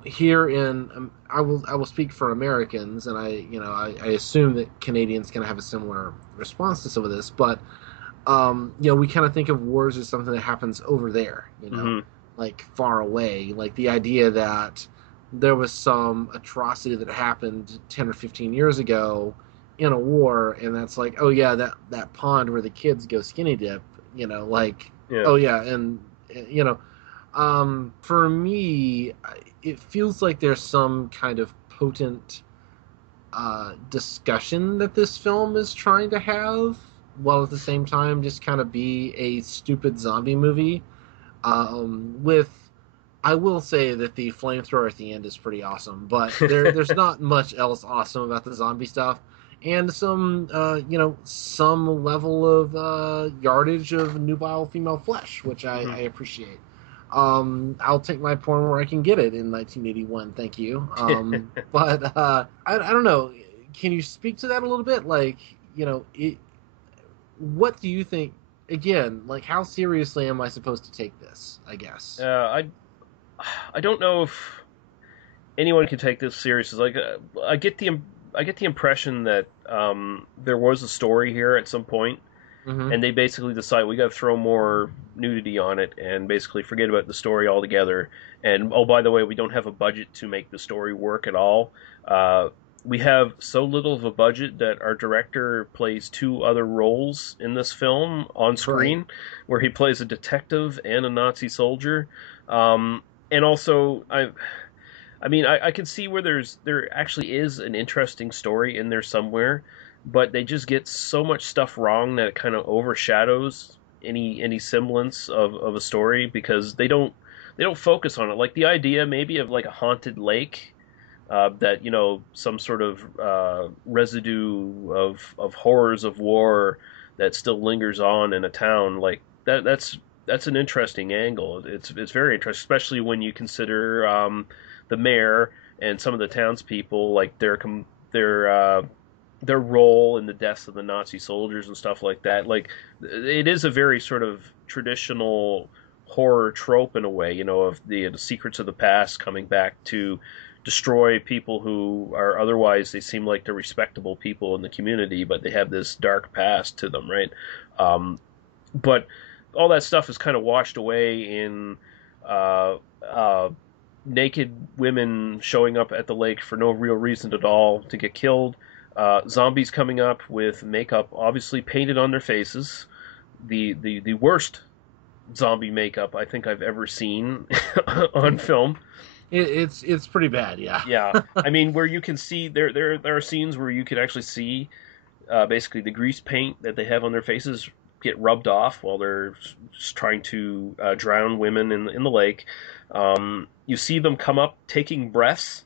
here in I will speak for Americans, and I assume that Canadians can have a similar response to some of this, but we kind of think of wars as something that happens over there, Mm-hmm. like far away, like the idea that there was some atrocity that happened 10 or 15 years ago in a war, and that's like, oh yeah, that pond where the kids go skinny dip, like, Yeah. oh yeah, and you know for me, it feels like there's some kind of potent discussion that this film is trying to have, while at the same time just kind of be a stupid zombie movie. With, I will say that the flamethrower at the end is pretty awesome, but there's not much else awesome about the zombie stuff, and some level of yardage of nubile female flesh, which I appreciate. I'll take my porn where I can get it in 1981. Thank you. But I don't know. Can you speak to that a little bit? Like, what do you think? Again, like, how seriously am I supposed to take this? I guess. I don't know if anyone can take this seriously. Like, I get the impression that there was a story here at some point, and they basically decide we got to throw more nudity on it and basically forget about the story altogether. And oh, by the way, we don't have a budget to make the story work at all. We have so little of a budget that our director plays two other roles in this film on screen, Right. where he plays a detective and a Nazi soldier. And also, I can see where there actually is an interesting story in there somewhere, but they just get so much stuff wrong that it kind of overshadows any semblance of a story, because they don't focus on it. Like the idea maybe of like a haunted lake, that some sort of residue of horrors of war that still lingers on in a town like that. That's an interesting angle. It's very interesting, especially when you consider the mayor and some of the townspeople, like their role in the deaths of the Nazi soldiers and stuff like that. Like, it is a very sort of traditional horror trope in a way, of the secrets of the past coming back to destroy people who are otherwise, they seem like they're respectable people in the community, but they have this dark past to them, right? But all that stuff is kind of washed away in uh, uh, naked women showing up at the lake for no real reason at all to get killed. Zombies coming up with makeup obviously painted on their faces. The worst zombie makeup I think I've ever seen on film. It's pretty bad, yeah. Yeah, I mean, where you can see there are scenes where you can actually see basically the grease paint that they have on their faces get rubbed off while they're just trying to drown women in the lake. You see them come up taking breaths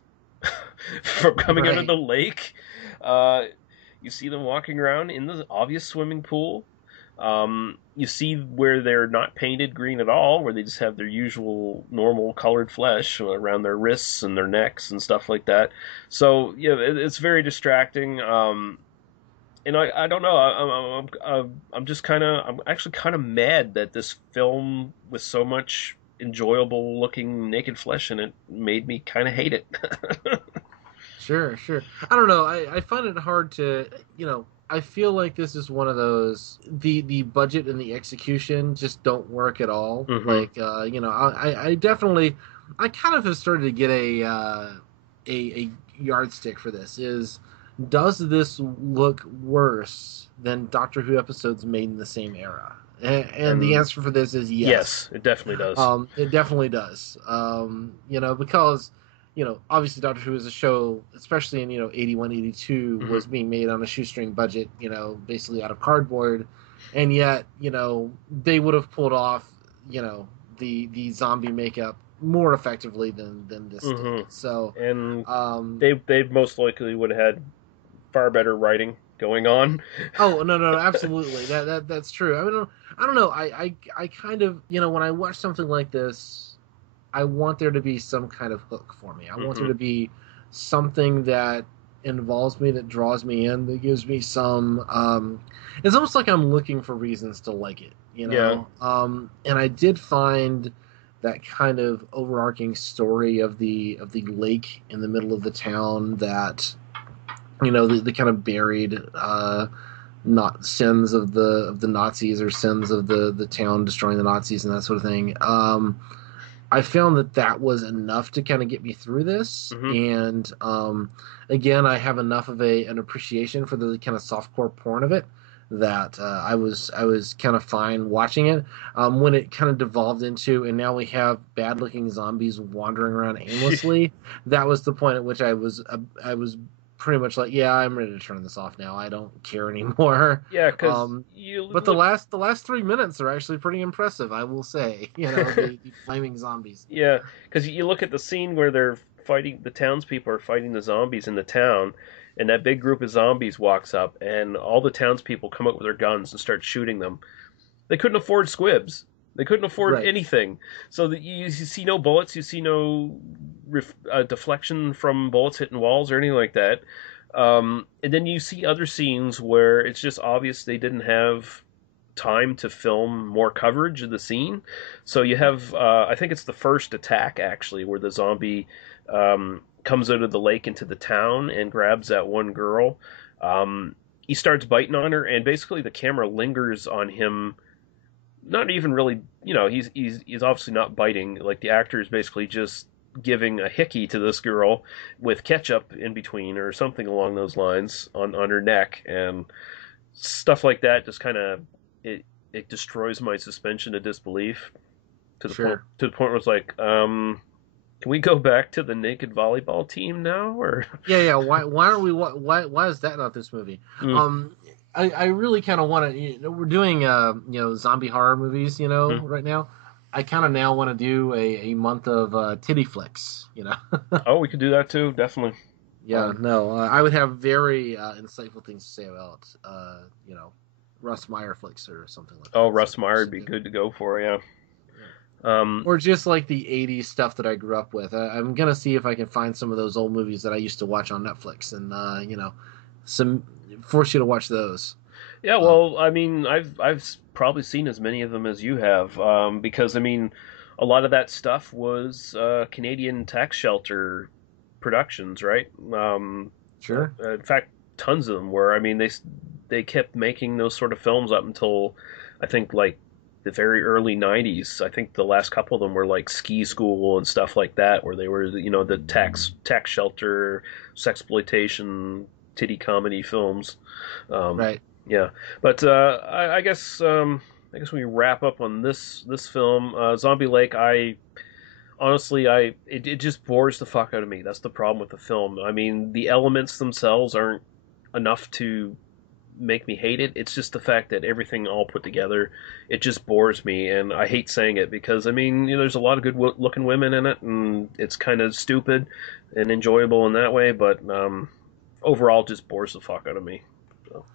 from coming out of Right. the lake. You see them walking around in the obvious swimming pool. You see where they're not painted green at all, where they just have their usual normal colored flesh around their wrists and their necks and stuff like that. So yeah, it's very distracting. And I don't know. I'm actually kind of mad that this film with so much enjoyable looking naked flesh in it made me kind of hate it. Sure, sure. I don't know. I find it hard to, I feel like this is one of those, the budget and the execution just don't work at all. Hmm. Like, I definitely, I kind of have started to get a yardstick for this. Does this look worse than Doctor Who episodes made in the same era? And the And answer for this is yes. yes, it definitely does. It definitely does. Because obviously Doctor Who is a show, especially in 81, 82, Mhm. was being made on a shoestring budget, basically out of cardboard, and yet they would have pulled off the zombie makeup more effectively than this Hmm. did. So And um, they most likely would have had far better writing going on. Oh no, absolutely. That's true. I don't know. I kind of, when I watch something like this, I want there to be some kind of hook for me. I want there Hmm. to be something that involves me, that draws me in, that gives me some. It's almost like I'm looking for reasons to like it, Yeah. And I did find that kind of overarching story of the lake in the middle of the town that, the kind of buried not sins of the Nazis or sins of the town destroying the Nazis and that sort of thing. I found that was enough to kind of get me through this, and again, I have enough of an appreciation for the kind of softcore porn of it that I was kind of fine watching it. When it kind of devolved into, and now we have bad looking zombies wandering around aimlessly, that was the point at which I was pretty much like, yeah, I'm ready to turn this off now. I don't care anymore. Yeah, because but the last 3 minutes are actually pretty impressive, I will say. The flaming zombies. Yeah, because you look at the scene where they're fighting, the townspeople are fighting the zombies in the town, and that big group of zombies walks up, and all the townspeople come up with their guns and start shooting them. They couldn't afford squibs. They couldn't afford anything. So that you see no bullets, you see no deflection from bullets hitting walls or anything like that. And then you see other scenes where it's just obvious they didn't have time to film more coverage of the scene. So you have, I think it's the first attack, actually, where the zombie comes out of the lake into the town and grabs that one girl. He starts biting on her, and basically the camera lingers on him. Not even really, he's obviously not biting. Like, the actor is basically just giving a hickey to this girl with ketchup in between or something along those lines on her neck, and stuff like that just kind of it destroys my suspension of disbelief to the point where it's like, can we go back to the naked volleyball team now? Or yeah, why aren't we? Why is that not this movie? I really kind of want to. We're doing zombie horror movies, right now. I kind of now want to do a month of titty flicks, Oh, we could do that too, definitely. Yeah, I would have very insightful things to say about Russ Meyer flicks or something like that. Oh, Russ Meyer would be good to go for, yeah. Or just like the 80s stuff that I grew up with. I'm going to see if I can find some of those old movies that I used to watch on Netflix and, force you to watch those. Yeah, well, I mean, I've probably seen as many of them as you have, because, I mean, a lot of that stuff was Canadian tax shelter productions, right? Sure. In fact, tons of them were. I mean, they kept making those sort of films up until, I think, like, the very early 90s. I think the last couple of them were like Ski School and stuff like that, where they were, the tax shelter, sexploitation, titty comedy films. Right. Yeah. But I guess we wrap up on this film. Zombie Lake, honestly, it just bores the fuck out of me. That's the problem with the film. I mean, the elements themselves aren't enough to make me hate it. It's just the fact that everything all put together, it just bores me, and I hate saying it because, I mean, there's a lot of good looking women in it, and it's kind of stupid and enjoyable in that way, but overall it just bores the fuck out of me. So.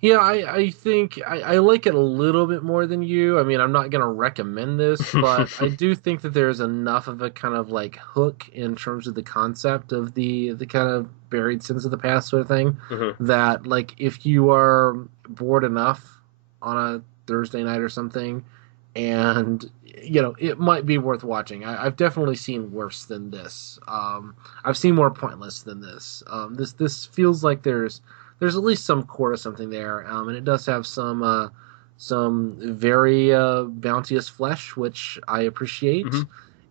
Yeah, I think I like it a little bit more than you. I mean, I'm not going to recommend this, but I do think that there's enough of a kind of like hook in terms of the concept of the kind of buried sins of the past sort of thing, that like if you are bored enough on a Thursday night or something, and it might be worth watching. I've definitely seen worse than this. I've seen more pointless than this. This feels like there's at least some core to something there, and it does have some very bounteous flesh, which I appreciate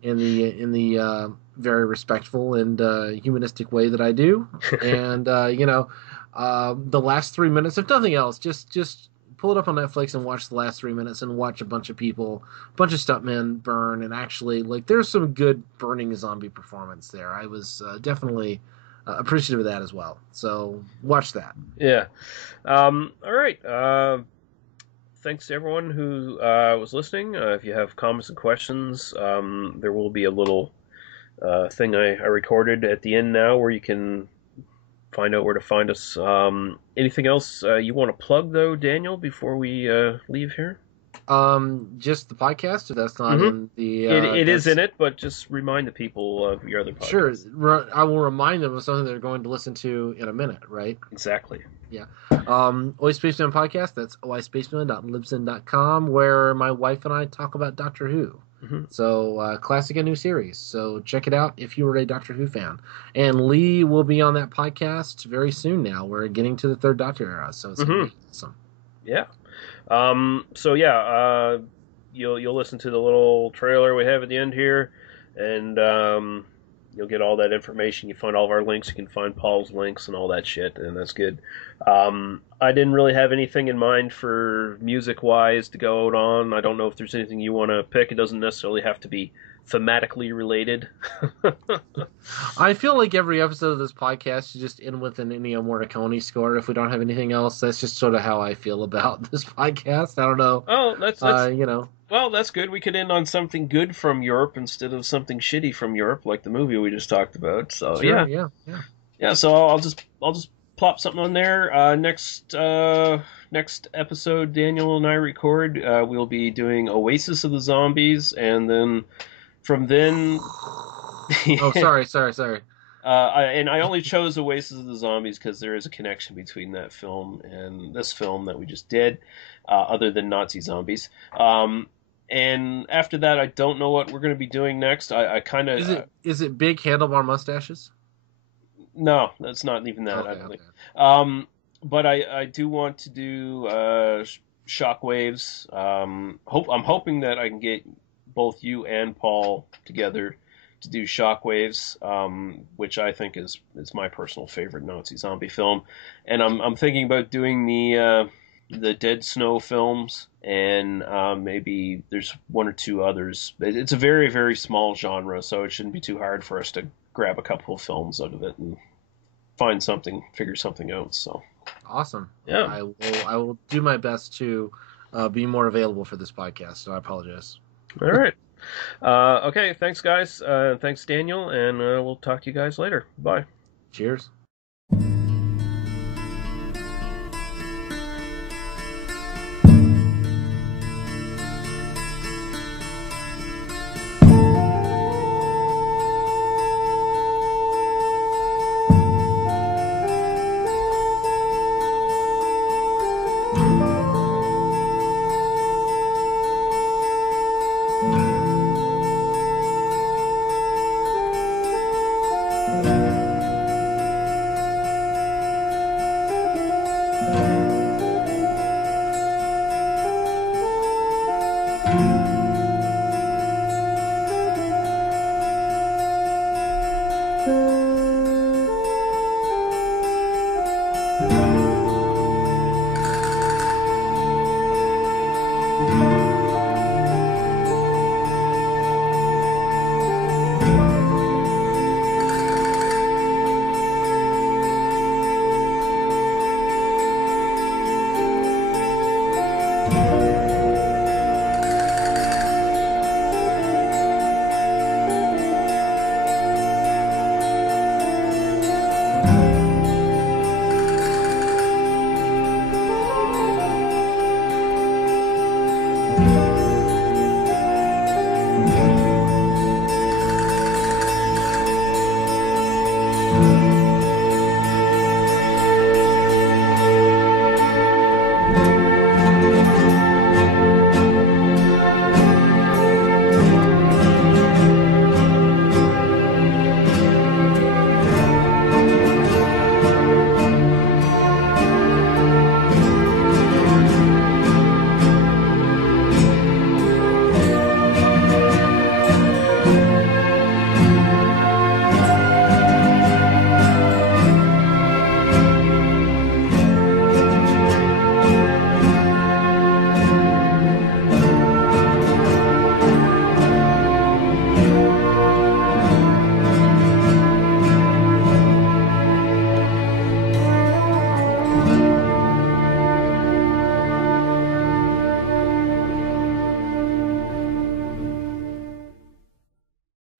in the very respectful and humanistic way that I do. And the last 3 minutes, if nothing else, just pull it up on Netflix and watch the last 3 minutes and watch a bunch of stuntmen burn, and actually, like, there's some good burning zombie performance there. I was definitely appreciative of that as well. So watch that. Yeah. All right. Thanks to everyone who was listening. If you have comments and questions, there will be a little thing I recorded at the end now where you can find out where to find us. Anything else you want to plug, though, Daniel, before we leave here? Just the podcast, or that's not in the... it is in it, but just remind the people of your other podcast. Sure. I will remind them of something they're going to listen to in a minute, right? Exactly. Yeah. Oi Spaceman Podcast, that's oispaceman.libsyn.com, where my wife and I talk about Doctor Who. So, classic and new series. So check it out if you were a Doctor Who fan. And Lee will be on that podcast very soon now. We're getting to the Third Doctor era, so it's going to be awesome. Yeah. You'll listen to the little trailer we have at the end here, and you'll get all that information. You find all of our links. You can find Paul's links and all that shit, and that's good. I didn't really have anything in mind for music-wise to go out on. I don't know if there's anything you want to pick. It doesn't necessarily have to be thematically related. I feel like every episode of this podcast should just end with an Ennio Morricone score. If we don't have anything else, that's just sort of how I feel about this podcast. I don't know. Oh, that's you know. Well, that's good. We could end on something good from Europe instead of something shitty from Europe, like the movie we just talked about. So sure, yeah. So I'll just plop something on there. Next episode, Daniel and I record. We'll be doing Oasis of the Zombies, and then from then. Oh, sorry. And I only chose Oasis of the Zombies because there is a connection between that film and this film that we just did, other than Nazi zombies. And after that, I don't know what we're going to be doing next. I kind of is it big handlebar mustaches? No, that's not even that. Okay, I don't think. But I do want to do Shockwaves. I'm hoping that I can get both you and Paul together to do Shockwaves, which I think is my personal favorite Nazi zombie film. And I'm thinking about doing the Dead Snow films, and maybe there's one or two others. It's a very, very small genre, so it shouldn't be too hard for us to grab a couple of films out of it and figure something out. So awesome. Yeah, I will do my best to be more available for this podcast. So I apologize. All right. Okay. Thanks, guys. Thanks, Daniel, and we'll talk to you guys later. Bye. Cheers.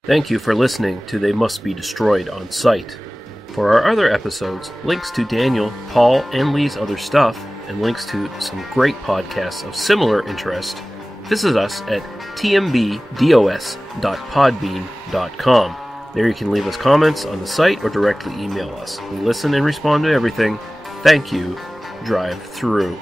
Thank you for listening to They Must Be Destroyed on Sight. For our other episodes, links to Daniel, Paul, and Lee's other stuff, and links to some great podcasts of similar interest, visit us at tmbdos.podbean.com. There you can leave us comments on the site or directly email us. We listen and respond to everything. Thank you. Drive through.